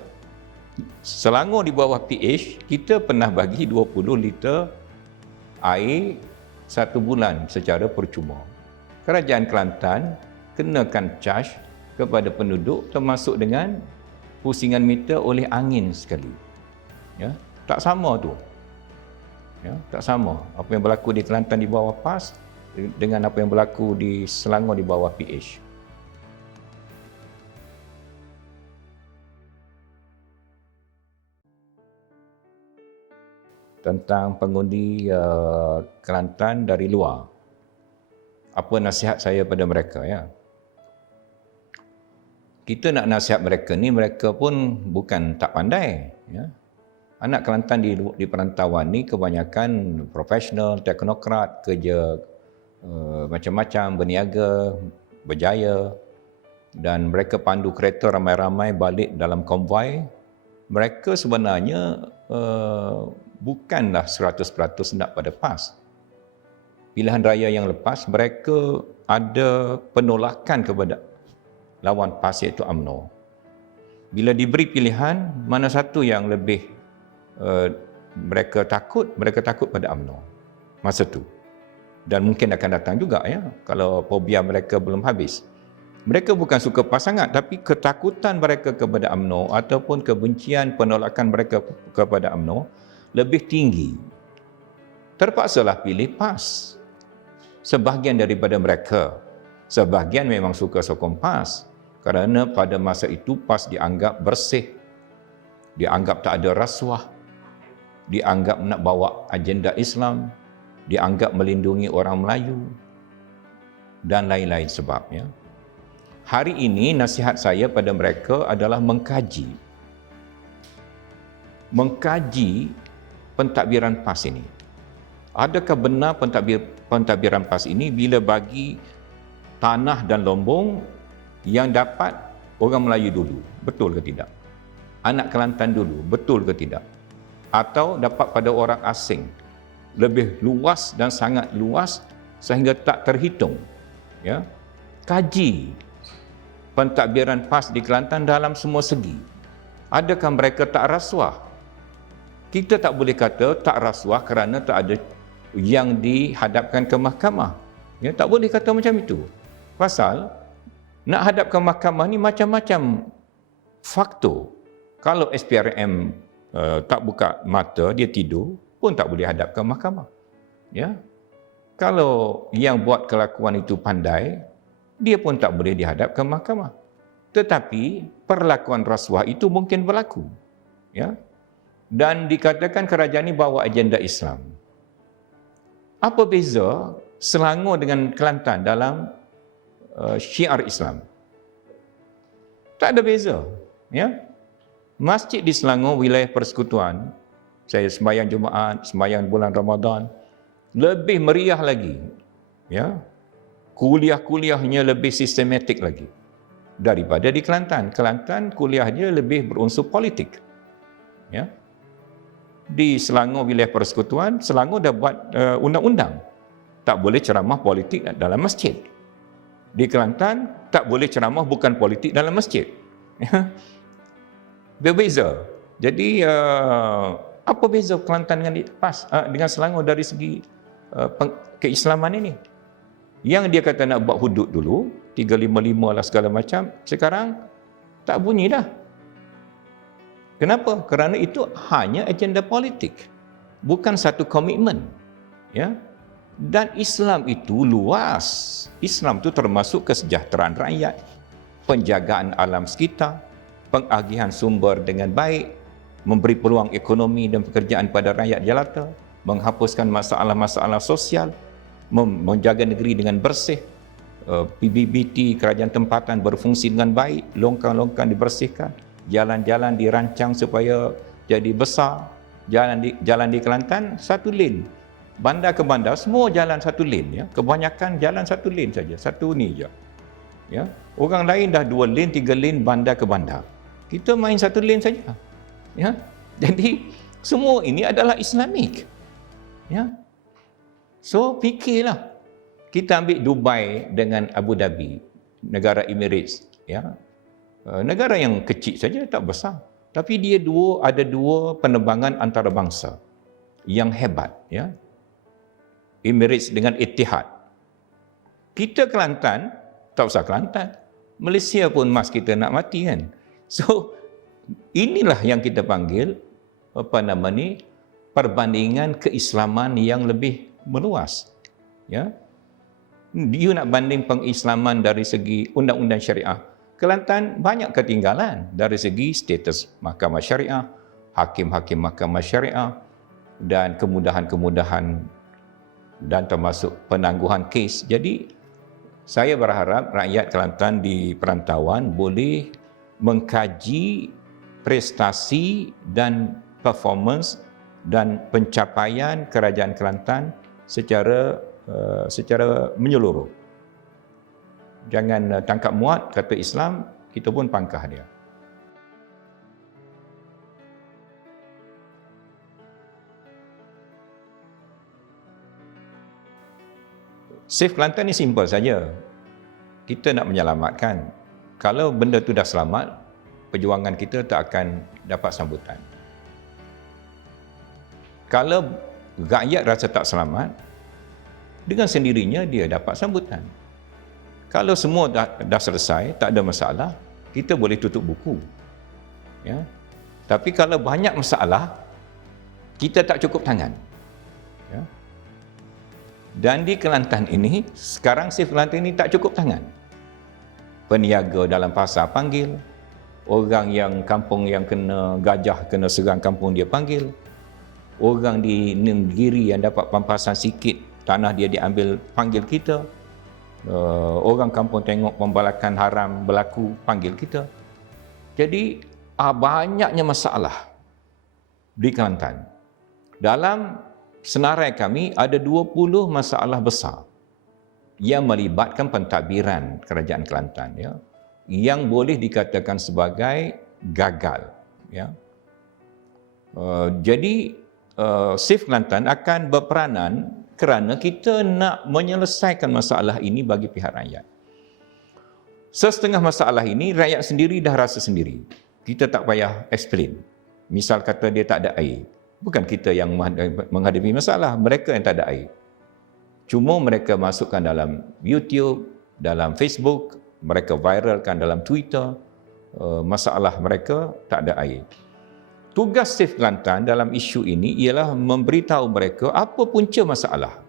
Selangor di bawah PH, kita pernah bagi 20 liter air satu bulan secara percuma. Kerajaan Kelantan kenakan charge kepada penduduk termasuk dengan pusingan meter oleh angin sekali. Ya, tak sama tu. Ya, tak sama apa yang berlaku di Kelantan di bawah PAS dengan apa yang berlaku di Selangor di bawah PH. Tentang pengundi Kelantan dari luar. Apa nasihat saya pada mereka, ya? Kita nak nasihat mereka ni, mereka pun bukan tak pandai, ya. Anak Kelantan di perantauan ni kebanyakan profesional, teknokrat, kerja macam-macam, berniaga, berjaya, dan mereka pandu kereta ramai-ramai balik dalam konvoi. Mereka sebenarnya bukanlah 100% nak pada PAS. Pilihan raya yang lepas, mereka ada penolakan kepada lawan PAS iaitu UMNO. Bila diberi pilihan, mana satu yang lebih mereka takut pada UMNO masa tu. Dan mungkin akan datang juga, ya, kalau fobia mereka belum habis. Mereka bukan suka PAS sangat, tapi ketakutan mereka kepada UMNO ataupun kebencian penolakan mereka kepada UMNO lebih tinggi. Terpaksalah pilih PAS. Sebahagian daripada mereka, sebahagian memang suka sokong PAS kerana pada masa itu PAS dianggap bersih, dianggap tak ada rasuah, dianggap nak bawa agenda Islam, dianggap melindungi orang Melayu dan lain-lain sebabnya. Hari ini nasihat saya pada mereka adalah mengkaji pentadbiran PAS ini. Adakah benar pentadbiran PAS ini bila bagi tanah dan lombong yang dapat orang Melayu dulu? Betul ke tidak? Anak Kelantan dulu? Betul ke tidak? Atau dapat pada orang asing? Lebih luas dan sangat luas sehingga tak terhitung. Ya? Kaji pentadbiran PAS di Kelantan dalam semua segi. Adakah mereka tak rasuah? Kita tak boleh kata tak rasuah kerana tak ada yang dihadapkan ke mahkamah. Ya, tak boleh kata macam itu. Pasal nak hadap ke mahkamah ni macam-macam faktor. Kalau SPRM tak buka mata, dia tidur, pun tak boleh hadap ke mahkamah. Ya. Kalau yang buat kelakuan itu pandai, dia pun tak boleh dihadap ke mahkamah. Tetapi perlakuan rasuah itu mungkin berlaku. Ya. Dan dikatakan kerajaan ini bawa agenda Islam. Apa beza Selangor dengan Kelantan dalam syiar Islam? Tak ada beza, ya. Masjid di Selangor, wilayah persekutuan, saya sembahyang Jumaat, sembahyang bulan Ramadan, lebih meriah lagi, ya. Kuliah-kuliahnya lebih sistematik lagi daripada di Kelantan. Kelantan kuliahnya lebih berunsur politik, ya. Di Selangor wilayah persekutuan, Selangor dah buat undang-undang tak boleh ceramah politik dalam masjid. Di Kelantan tak boleh ceramah bukan politik dalam masjid. Berbeza. Jadi apa beza Kelantan dengan Selangor dari segi keislaman ini? Yang dia kata nak buat hudud dulu 355 lah segala macam, sekarang tak bunyi dah. Kenapa? Kerana itu hanya agenda politik, bukan satu komitmen, ya. Dan Islam itu luas. Islam itu termasuk kesejahteraan rakyat, penjagaan alam sekitar, pengagihan sumber dengan baik, memberi peluang ekonomi dan pekerjaan pada rakyat jelata, menghapuskan masalah-masalah sosial, menjaga negeri dengan bersih, PBBT, kerajaan tempatan berfungsi dengan baik, longkang-longkang dibersihkan, jalan-jalan dirancang supaya jadi besar, jalan di Kelantan satu lane, bandar ke bandar semua jalan satu lane, ya. Kebanyakan jalan satu lane saja, satu ni je. Ya, orang lain dah 2 lane, 3 lane bandar ke bandar. Kita main satu lane saja. Ya. Jadi semua ini adalah Islamik. Ya. So fikirlah. Kita ambil Dubai dengan Abu Dhabi, negara Emirates, ya. Negara yang kecil saja, tak besar. Tapi dia ada dua penerbangan antarabangsa yang hebat, ya. Emirates dengan Etihad. Kita Kelantan, tak usah Kelantan, Malaysia pun mas kita nak mati kan. So inilah yang kita panggil perbandingan keislaman yang lebih meluas, ya. You nak banding pengislaman dari segi undang-undang syariah, Kelantan banyak ketinggalan dari segi status mahkamah syariah, hakim-hakim mahkamah syariah dan kemudahan-kemudahan dan termasuk penangguhan kes. Jadi saya berharap rakyat Kelantan di perantauan boleh mengkaji prestasi dan performance dan pencapaian kerajaan Kelantan secara menyeluruh. Jangan tangkap muat kata Islam, kita pun pangkah dia. Save Kelantan ni simple saja. Kita nak menyelamatkan. Kalau benda tu dah selamat, perjuangan kita tak akan dapat sambutan. Kalau rakyat rasa tak selamat, dengan sendirinya dia dapat sambutan. Kalau semua dah selesai, tak ada masalah, kita boleh tutup buku. Ya. Tapi kalau banyak masalah, kita tak cukup tangan. Ya. Dan di Kelantan ini, sekarang Save Kelantan ini tak cukup tangan. Peniaga dalam pasar panggil, orang yang kampung yang kena gajah, kena serang kampung dia panggil, orang di negeri yang dapat pampasan sikit, tanah dia diambil, panggil kita. Orang kampung tengok pembalakan haram berlaku, panggil kita. Jadi banyaknya masalah di Kelantan. Dalam senarai kami ada 20 masalah besar yang melibatkan pentadbiran kerajaan Kelantan, ya, yang boleh dikatakan sebagai gagal, ya. Jadi Save Kelantan akan berperanan kerana kita nak menyelesaikan masalah ini bagi pihak rakyat. Setengah masalah ini rakyat sendiri dah rasa sendiri. Kita tak payah explain. Misal kata dia tak ada air. Bukan kita yang menghadapi masalah, mereka yang tak ada air. Cuma mereka masukkan dalam YouTube, dalam Facebook, mereka viralkan dalam Twitter, masalah mereka tak ada air. Tugas Save Kelantan dalam isu ini ialah memberitahu mereka apa punca masalah.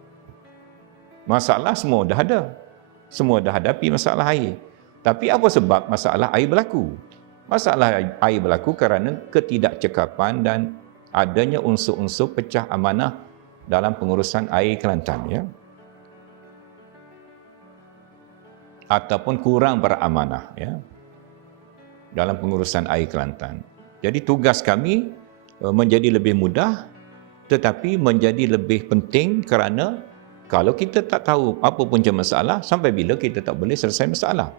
Masalah semua dah ada. Semua dah hadapi masalah air. Tapi apa sebab masalah air berlaku? Masalah air berlaku kerana ketidakcekapan dan adanya unsur-unsur pecah amanah dalam pengurusan air Kelantan, ya. Ataupun kurang beramanah, ya, dalam pengurusan air Kelantan. Jadi tugas kami menjadi lebih mudah tetapi menjadi lebih penting kerana kalau kita tak tahu apa punca masalah, sampai bila kita tak boleh selesai masalah.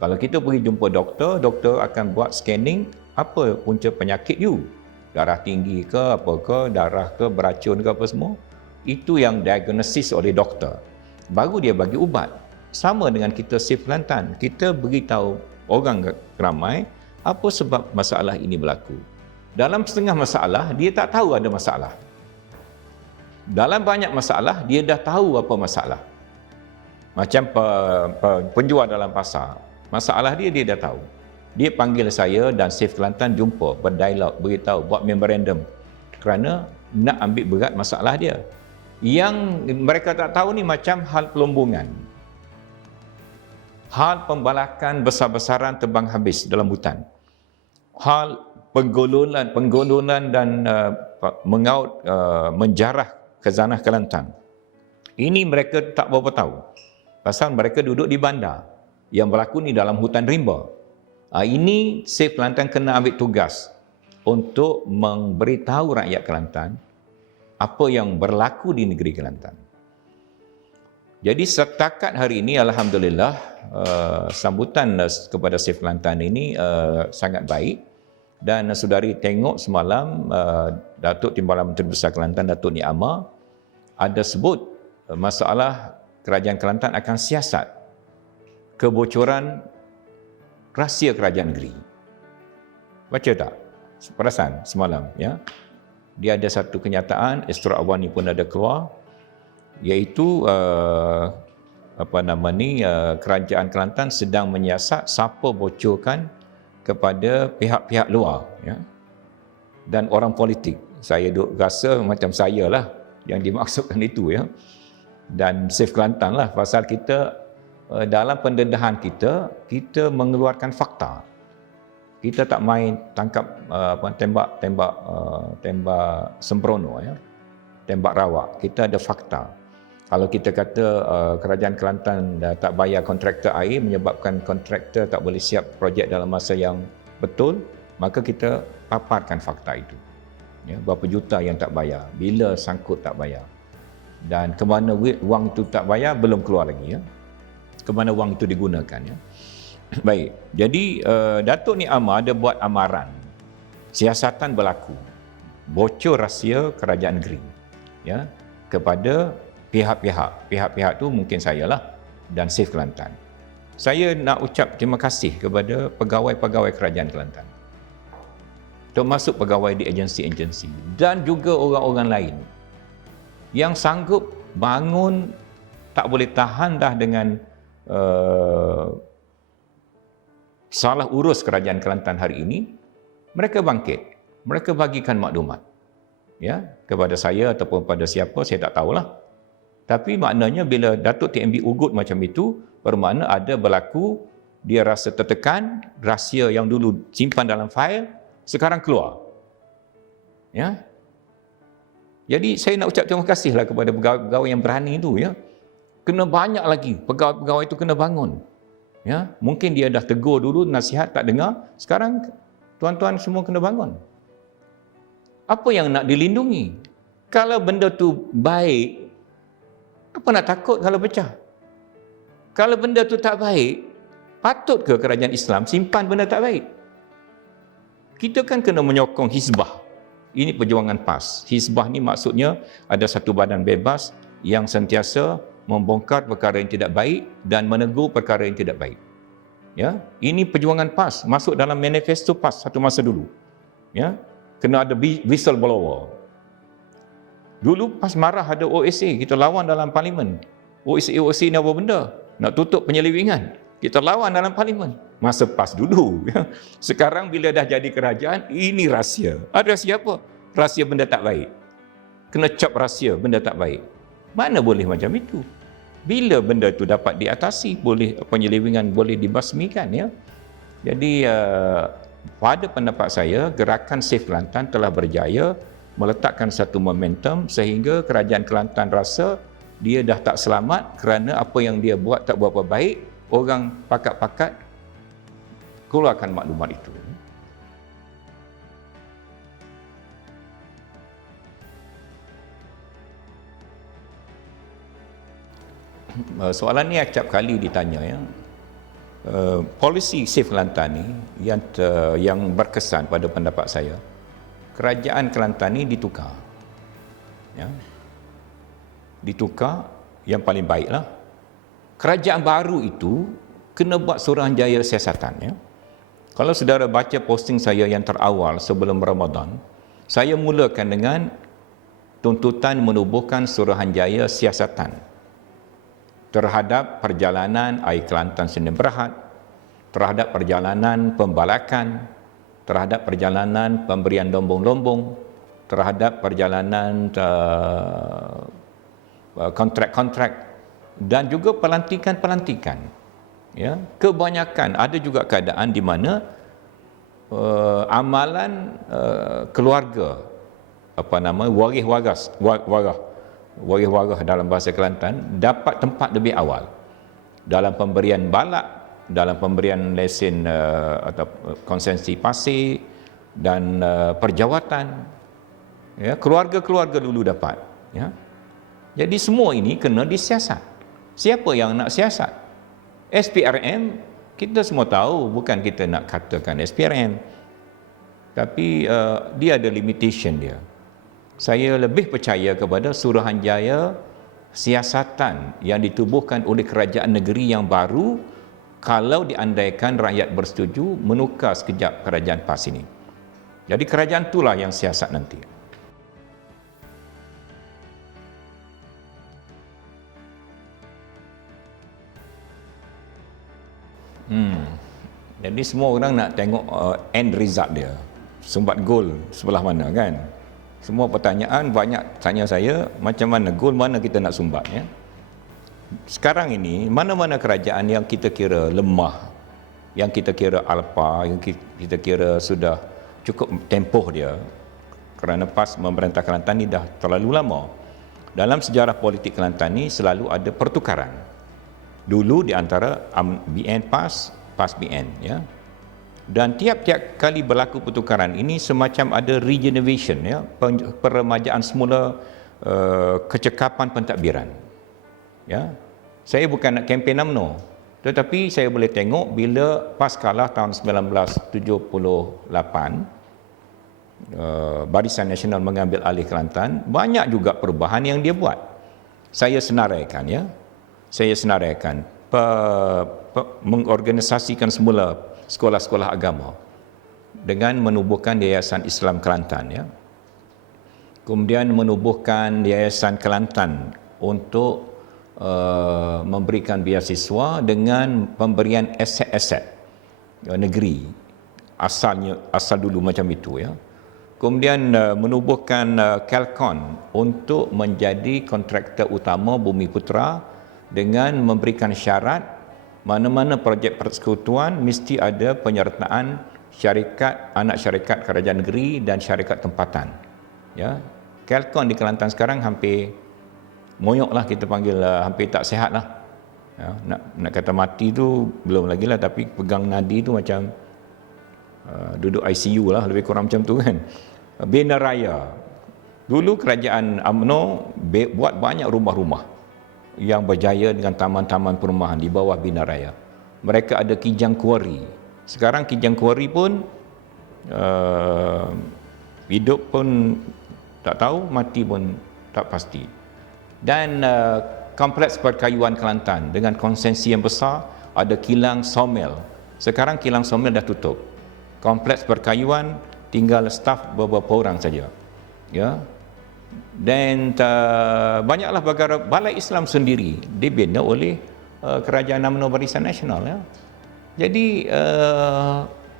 Kalau kita pergi jumpa doktor, doktor akan buat scanning apa punca penyakit you. Darah tinggi ke, apa ke, darah ke, beracun ke apa semua. Itu yang diagnosis oleh doktor. Baru dia bagi ubat. Sama dengan kita Save Kelantan. Kita beritahu orang ramai apa sebab masalah ini berlaku. Dalam setengah masalah, dia tak tahu ada masalah. Dalam banyak masalah, dia dah tahu apa masalah. Macam penjual dalam pasar. Masalah dia dah tahu. Dia panggil saya dan Save Kelantan jumpa, berdialog, beritahu, buat memorandum. Kerana nak ambil berat masalah dia. Yang mereka tak tahu ni macam hal pelombongan. Hal pembalakan besar-besaran tebang habis dalam hutan. hal penggololan dan mengaut menjarah khazanah Kelantan. Ini mereka tak berapa tahu. Pasal mereka duduk di bandar. Yang berlaku ni dalam hutan rimba. Ini Save Kelantan kena ambil tugas untuk memberitahu rakyat Kelantan apa yang berlaku di negeri Kelantan. Jadi setakat hari ini alhamdulillah sambutan kepada Save Kelantan ini sangat baik, dan saudari tengok semalam Datuk Timbalan Menteri Besar Kelantan Datuk Nik Amar ada sebut masalah Kerajaan Kelantan akan siasat kebocoran rahsia kerajaan negeri. Baca tak? Perasan semalam ya. Dia ada satu kenyataan, Astro Awani pun ada keluar, iaitu Kerajaan Kelantan sedang menyiasat siapa bocorkan kepada pihak-pihak luar ya. Dan orang politik. Saya duk rasa macam saya lah yang dimaksudkan itu ya. Dan Save Kelantan lah, pasal kita dalam pendedahan kita mengeluarkan fakta. Kita tak main tangkap tembak sembrono ya. Tembak rawak. Kita ada fakta. Kalau kita kata Kerajaan Kelantan tak bayar kontraktor air menyebabkan kontraktor tak boleh siap projek dalam masa yang betul, maka kita paparkan fakta itu. Ya, berapa juta yang tak bayar, bila sangkut tak bayar. Dan ke mana wang itu tak bayar belum keluar lagi ya. Ke mana wang itu digunakan ya. Baik. Jadi Datuk Nik Amar ada buat amaran. Siasatan berlaku. Bocor rahsia kerajaan negeri ya kepada pihak-pihak tu mungkin saya lah dan Save Kelantan. Saya nak ucap terima kasih kepada pegawai-pegawai Kerajaan Kelantan, termasuk pegawai di agensi-agensi dan juga orang-orang lain yang sanggup bangun, tak boleh tahan dah dengan salah urus Kerajaan Kelantan hari ini. Mereka bangkit, mereka bagikan maklumat ya kepada saya ataupun pada siapa, saya tak tahulah. Tapi maknanya bila Datuk TMB ugut macam itu, bermakna ada berlaku, dia rasa tertekan, rahsia yang dulu simpan dalam fail, sekarang keluar. Ya. Jadi saya nak ucap terima kasihlah kepada pegawai yang berani itu ya. Kena banyak lagi pegawai-pegawai itu kena bangun. Ya, mungkin dia dah tegur dulu, nasihat tak dengar, sekarang tuan-tuan semua kena bangun. Apa yang nak dilindungi? Kalau benda tu baik, apa nak takut kalau pecah? Kalau benda tu tak baik, patut ke kerajaan Islam simpan benda tak baik? Kita kan kena menyokong hizbah. Ini perjuangan PAS. Hizbah ni maksudnya ada satu badan bebas yang sentiasa membongkar perkara yang tidak baik dan menegur perkara yang tidak baik. Ya, ini perjuangan PAS masuk dalam manifesto PAS satu masa dulu. Ya, kena ada whistleblower. Dulu PAS marah ada OSA, kita lawan dalam parlimen. OSA ni apa benda? Nak tutup penyelewengan. Kita lawan dalam parlimen. Masa PAS dulu. Sekarang bila dah jadi kerajaan, ini rahsia. Ada rahsia apa? Rahsia benda tak baik. Kena cap rahsia benda tak baik. Mana boleh macam itu? Bila benda itu dapat diatasi, boleh penyelewengan boleh dibasmikan ya. Jadi pada pendapat saya, gerakan Save Kelantan telah berjaya meletakkan satu momentum sehingga Kerajaan Kelantan rasa dia dah tak selamat kerana apa yang dia buat tak berapa baik, orang pakat-pakat keluarkan maklumat itu. Soalan ni acap kali ditanya ya. Polisi Save Kelantan ni yang berkesan pada pendapat saya, Kerajaan Kelantan ni ditukar. Ya. Ditukar yang paling baiklah. Kerajaan baru itu kena buat suruhanjaya siasatan ya. Kalau saudara baca posting saya yang terawal sebelum Ramadan, saya mulakan dengan tuntutan menubuhkan suruhanjaya siasatan terhadap perjalanan Air Kelantan Senin Berhad, terhadap perjalanan pembalakan, terhadap perjalanan pemberian lombong-lombong, terhadap perjalanan kontrak-kontrak dan juga pelantikan-pelantikan. Ya, kebanyakan ada juga keadaan di mana amalan keluarga, waris dalam bahasa Kelantan dapat tempat lebih awal dalam pemberian balak, dalam pemberian lesen atau konsensi pasir dan perjawatan. Ya, keluarga-keluarga dulu dapat. Ya. Jadi semua ini kena disiasat. Siapa yang nak siasat? SPRM, kita semua tahu, bukan kita nak katakan SPRM, tapi dia ada limitation dia. Saya lebih percaya kepada Suruhanjaya siasatan yang ditubuhkan oleh kerajaan negeri yang baru kalau diandaikan rakyat bersetuju menukar sekejap kerajaan PAS ini. Jadi kerajaan itulah yang siasat nanti. Jadi semua orang nak tengok end result dia. Sumbat gol sebelah mana kan? Semua pertanyaan banyak tanya saya, macam mana gol mana kita nak sumbat ya? Sekarang ini mana-mana kerajaan yang kita kira lemah, yang kita kira alpa, yang kita kira sudah cukup tempoh dia, kerana PAS memerintah Kelantan ni dah terlalu lama. Dalam sejarah politik Kelantan ni selalu ada pertukaran. Dulu di antara BN PAS, PAS BN ya. Dan tiap-tiap kali berlaku pertukaran ini semacam ada regeneration ya, peremajaan semula kecekapan pentadbiran. Ya. Saya bukan nak kempen UMNO, tetapi saya boleh tengok bila PAS kalah tahun 1978, Barisan Nasional mengambil alih Kelantan, banyak juga perubahan yang dia buat. Saya senaraikan ya. Saya senaraikan mengorganisasikan semula sekolah-sekolah agama dengan menubuhkan Yayasan Islam Kelantan ya. Kemudian menubuhkan Yayasan Kelantan untuk memberikan beasiswa dengan pemberian aset-aset negeri asal dulu macam itu ya. Kemudian menubuhkan Kelkon untuk menjadi kontraktor utama Bumi Putra dengan memberikan syarat mana-mana projek persekutuan mesti ada penyertaan syarikat, anak syarikat kerajaan negeri dan syarikat tempatan. Ya, Kelkon di Kelantan sekarang hampir moyok lah, kita panggil hampir tak sihat lah. Ya, nak kata mati tu belum lagi lah, tapi pegang nadi tu macam duduk ICU lah, lebih kurang macam tu kan. Bina Raya, dulu kerajaan UMNO buat banyak rumah-rumah yang berjaya dengan taman-taman perumahan di bawah Bina Raya. Mereka ada Kijang Kuari. Sekarang Kijang Kuari pun hidup pun tak tahu, mati pun tak pasti. Dan kompleks perkayuan Kelantan dengan konsensi yang besar, ada kilang Somel. Sekarang kilang Somel dah tutup. Kompleks perkayuan tinggal staf beberapa orang saja. Ya. Dan banyaklah perkara. Balai Islam sendiri dibina oleh kerajaan UMNO Barisan Nasional ya. Jadi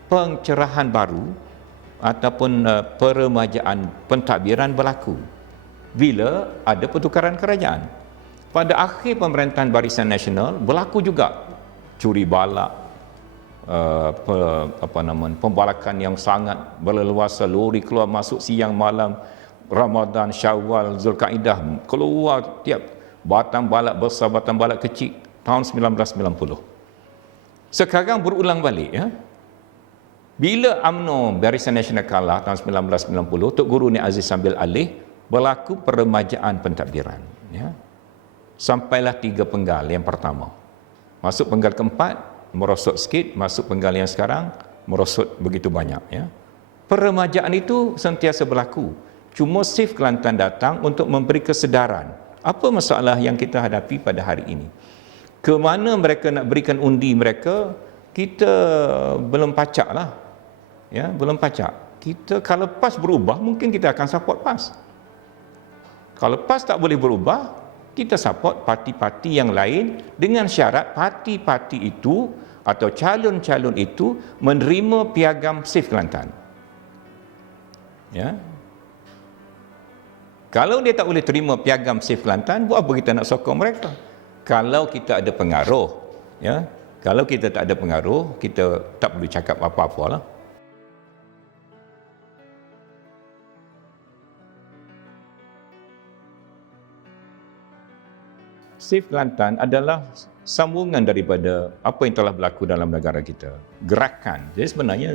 pencerahan baru ataupun peremajaan pentadbiran berlaku bila ada pertukaran kerajaan. Pada akhir pemerintahan Barisan Nasional berlaku juga curi balak, pembalakan yang sangat berleluasa, lori keluar masuk siang malam, Ramadan, Syawal, Zulkaidah, keluar tiap batang balak besar, batang balak kecil tahun 1990. Sekarang berulang balik ya. Bila UMNO Barisan Nasional kalah tahun 1990, Tok Guru Nik Aziz ambil alih, berlaku peremajaan pentadbiran ya. Sampailah 3 penggal yang pertama. Masuk penggal keempat, merosot sikit, masuk penggal yang sekarang, merosot begitu banyak ya. Peremajaan itu sentiasa berlaku. Cuma SIF Kelantan datang untuk memberi kesedaran. Apa masalah yang kita hadapi pada hari ini? Ke mana mereka nak berikan undi mereka, kita belum pacak lah. Ya, belum pacak. Kita kalau PAS berubah, mungkin kita akan support PAS. Kalau PAS tak boleh berubah, kita support parti-parti yang lain dengan syarat parti-parti itu atau calon-calon itu menerima piagam SIF Kelantan. Ya. Kalau dia tak boleh terima piagam SIF Kelantan, buat apa kita nak sokong mereka? Kalau kita ada pengaruh, ya. Kalau kita tak ada pengaruh, kita tak perlu cakap apa-apa lah. Save Kelantan adalah sambungan daripada apa yang telah berlaku dalam negara kita. Gerakan. Jadi sebenarnya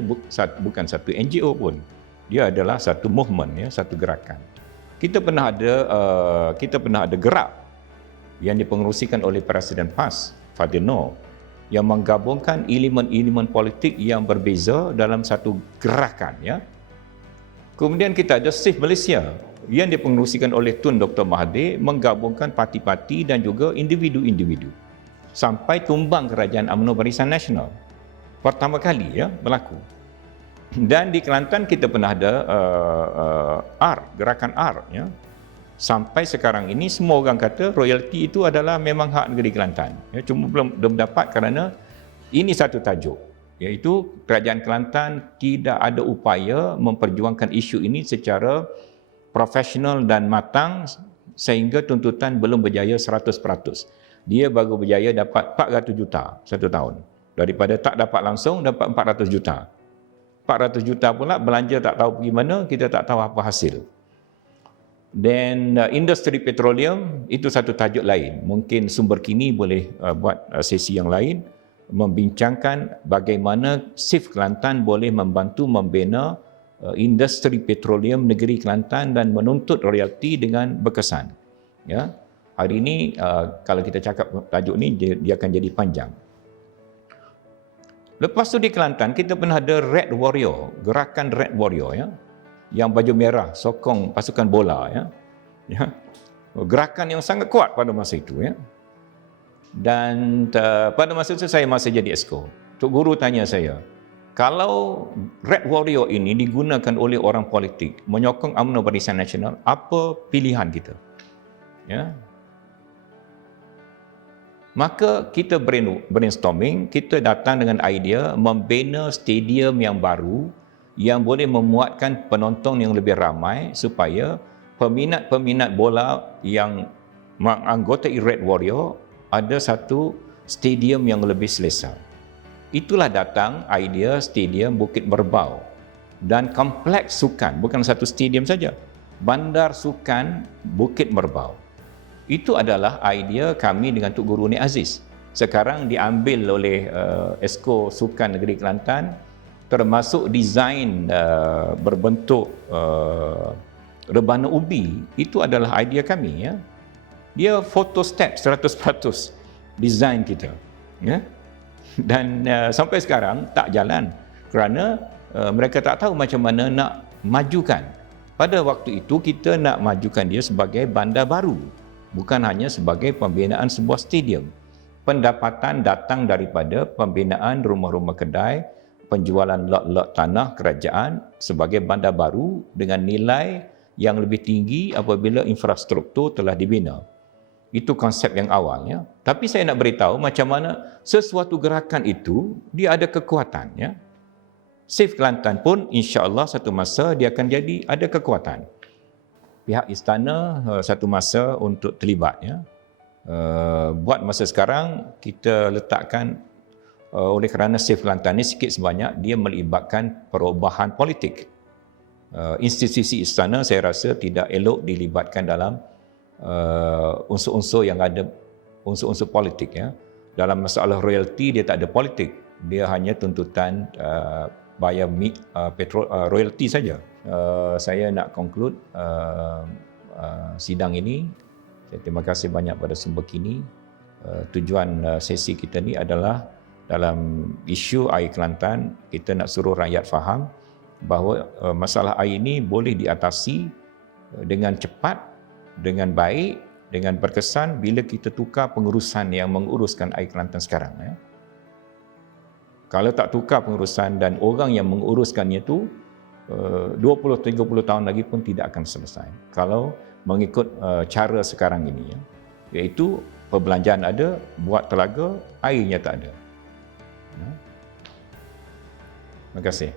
bukan satu NGO pun. Dia adalah satu movement, ya, satu gerakan. Kita pernah ada gerak yang dipengerusikan oleh Presiden PAS, Fadil Noor, yang menggabungkan elemen-elemen politik yang berbeza dalam satu gerakan, ya. Kemudian kita ada Save Malaysia yang dipengerusikan oleh Tun Dr. Mahathir, menggabungkan parti-parti dan juga individu-individu sampai tumbang Kerajaan UMNO Barisan Nasional. Pertama kali, ya, berlaku. Dan di Kelantan kita pernah ada gerakan R, ya. Sampai sekarang ini semua orang kata royalti itu adalah memang hak negeri Kelantan. Ya, cuma belum dapat kerana ini satu tajuk, iaitu Kerajaan Kelantan tidak ada upaya memperjuangkan isu ini secara profesional dan matang sehingga tuntutan belum berjaya 100%. Dia baru berjaya dapat 400 juta satu tahun. Daripada tak dapat langsung, dapat 400 juta. 400 juta pula belanja tak tahu pergi mana, kita tak tahu apa hasil. Dan industri petroleum itu satu tajuk lain. Mungkin Sumber Kini boleh buat sesi yang lain membincangkan bagaimana Save Kelantan boleh membantu membina industri petroleum negeri Kelantan dan menuntut royalti dengan berkesan. Ya, hari ini kalau kita cakap tajuk ni dia akan jadi panjang. Lepas tu di Kelantan kita pernah ada Red Warrior, gerakan Red Warrior, ya, yang baju merah sokong pasukan bola, ya. Ya. Gerakan yang sangat kuat pada masa itu, ya. Dan pada masa itu saya masih jadi Exco. Tok Guru tanya saya, kalau Red Warrior ini digunakan oleh orang politik menyokong UMNO Barisan Nasional, apa pilihan kita? Ya. Maka kita brainstorming, kita datang dengan idea membina stadium yang baru yang boleh memuatkan penonton yang lebih ramai supaya peminat-peminat bola yang menganggotai Red Warrior ada satu stadium yang lebih selesa. Itulah datang idea stadium Bukit Merbau dan kompleks sukan, bukan satu stadium saja. Bandar Sukan Bukit Merbau. Itu adalah idea kami dengan Tok Guru Nik Aziz. Sekarang diambil oleh Exco Sukan Negeri Kelantan, termasuk desain berbentuk rebana ubi. Itu adalah idea kami, ya. Dia photo step 100% desain kita, ya. Dan sampai sekarang tak jalan kerana mereka tak tahu macam mana nak majukan. Pada waktu itu kita nak majukan dia sebagai bandar baru, bukan hanya sebagai pembinaan sebuah stadium. Pendapatan datang daripada pembinaan rumah-rumah kedai, penjualan lot-lot tanah kerajaan sebagai bandar baru dengan nilai yang lebih tinggi apabila infrastruktur telah dibina. Itu konsep yang awal, ya. Tapi saya nak beritahu macam mana sesuatu gerakan itu dia ada kekuatan, ya. Save Kelantan pun insya-Allah satu masa dia akan jadi ada kekuatan. Pihak istana satu masa untuk terlibat, ya. Buat masa sekarang kita letakkan oleh kerana Save Kelantan ni sikit sebanyak dia melibatkan perubahan politik. Institusi istana saya rasa tidak elok dilibatkan dalam unsur-unsur yang ada unsur-unsur politik, ya. Dalam masalah royalti dia tak ada politik. Dia hanya tuntutan bayar royalti saja. Saya nak conclude sidang ini. Saya terima kasih banyak pada Sumber Kini. Tujuan sesi kita ni adalah dalam isu air Kelantan, kita nak suruh rakyat faham bahawa masalah air ini boleh diatasi dengan cepat, dengan baik, dengan berkesan bila kita tukar pengurusan yang menguruskan air Kelantan sekarang, ya. Kalau tak tukar pengurusan dan orang yang menguruskannya itu 20-30 tahun lagi pun tidak akan selesai kalau mengikut cara sekarang ini, ya. Iaitu perbelanjaan ada, buat telaga, airnya tak ada. Ya. Terima kasih.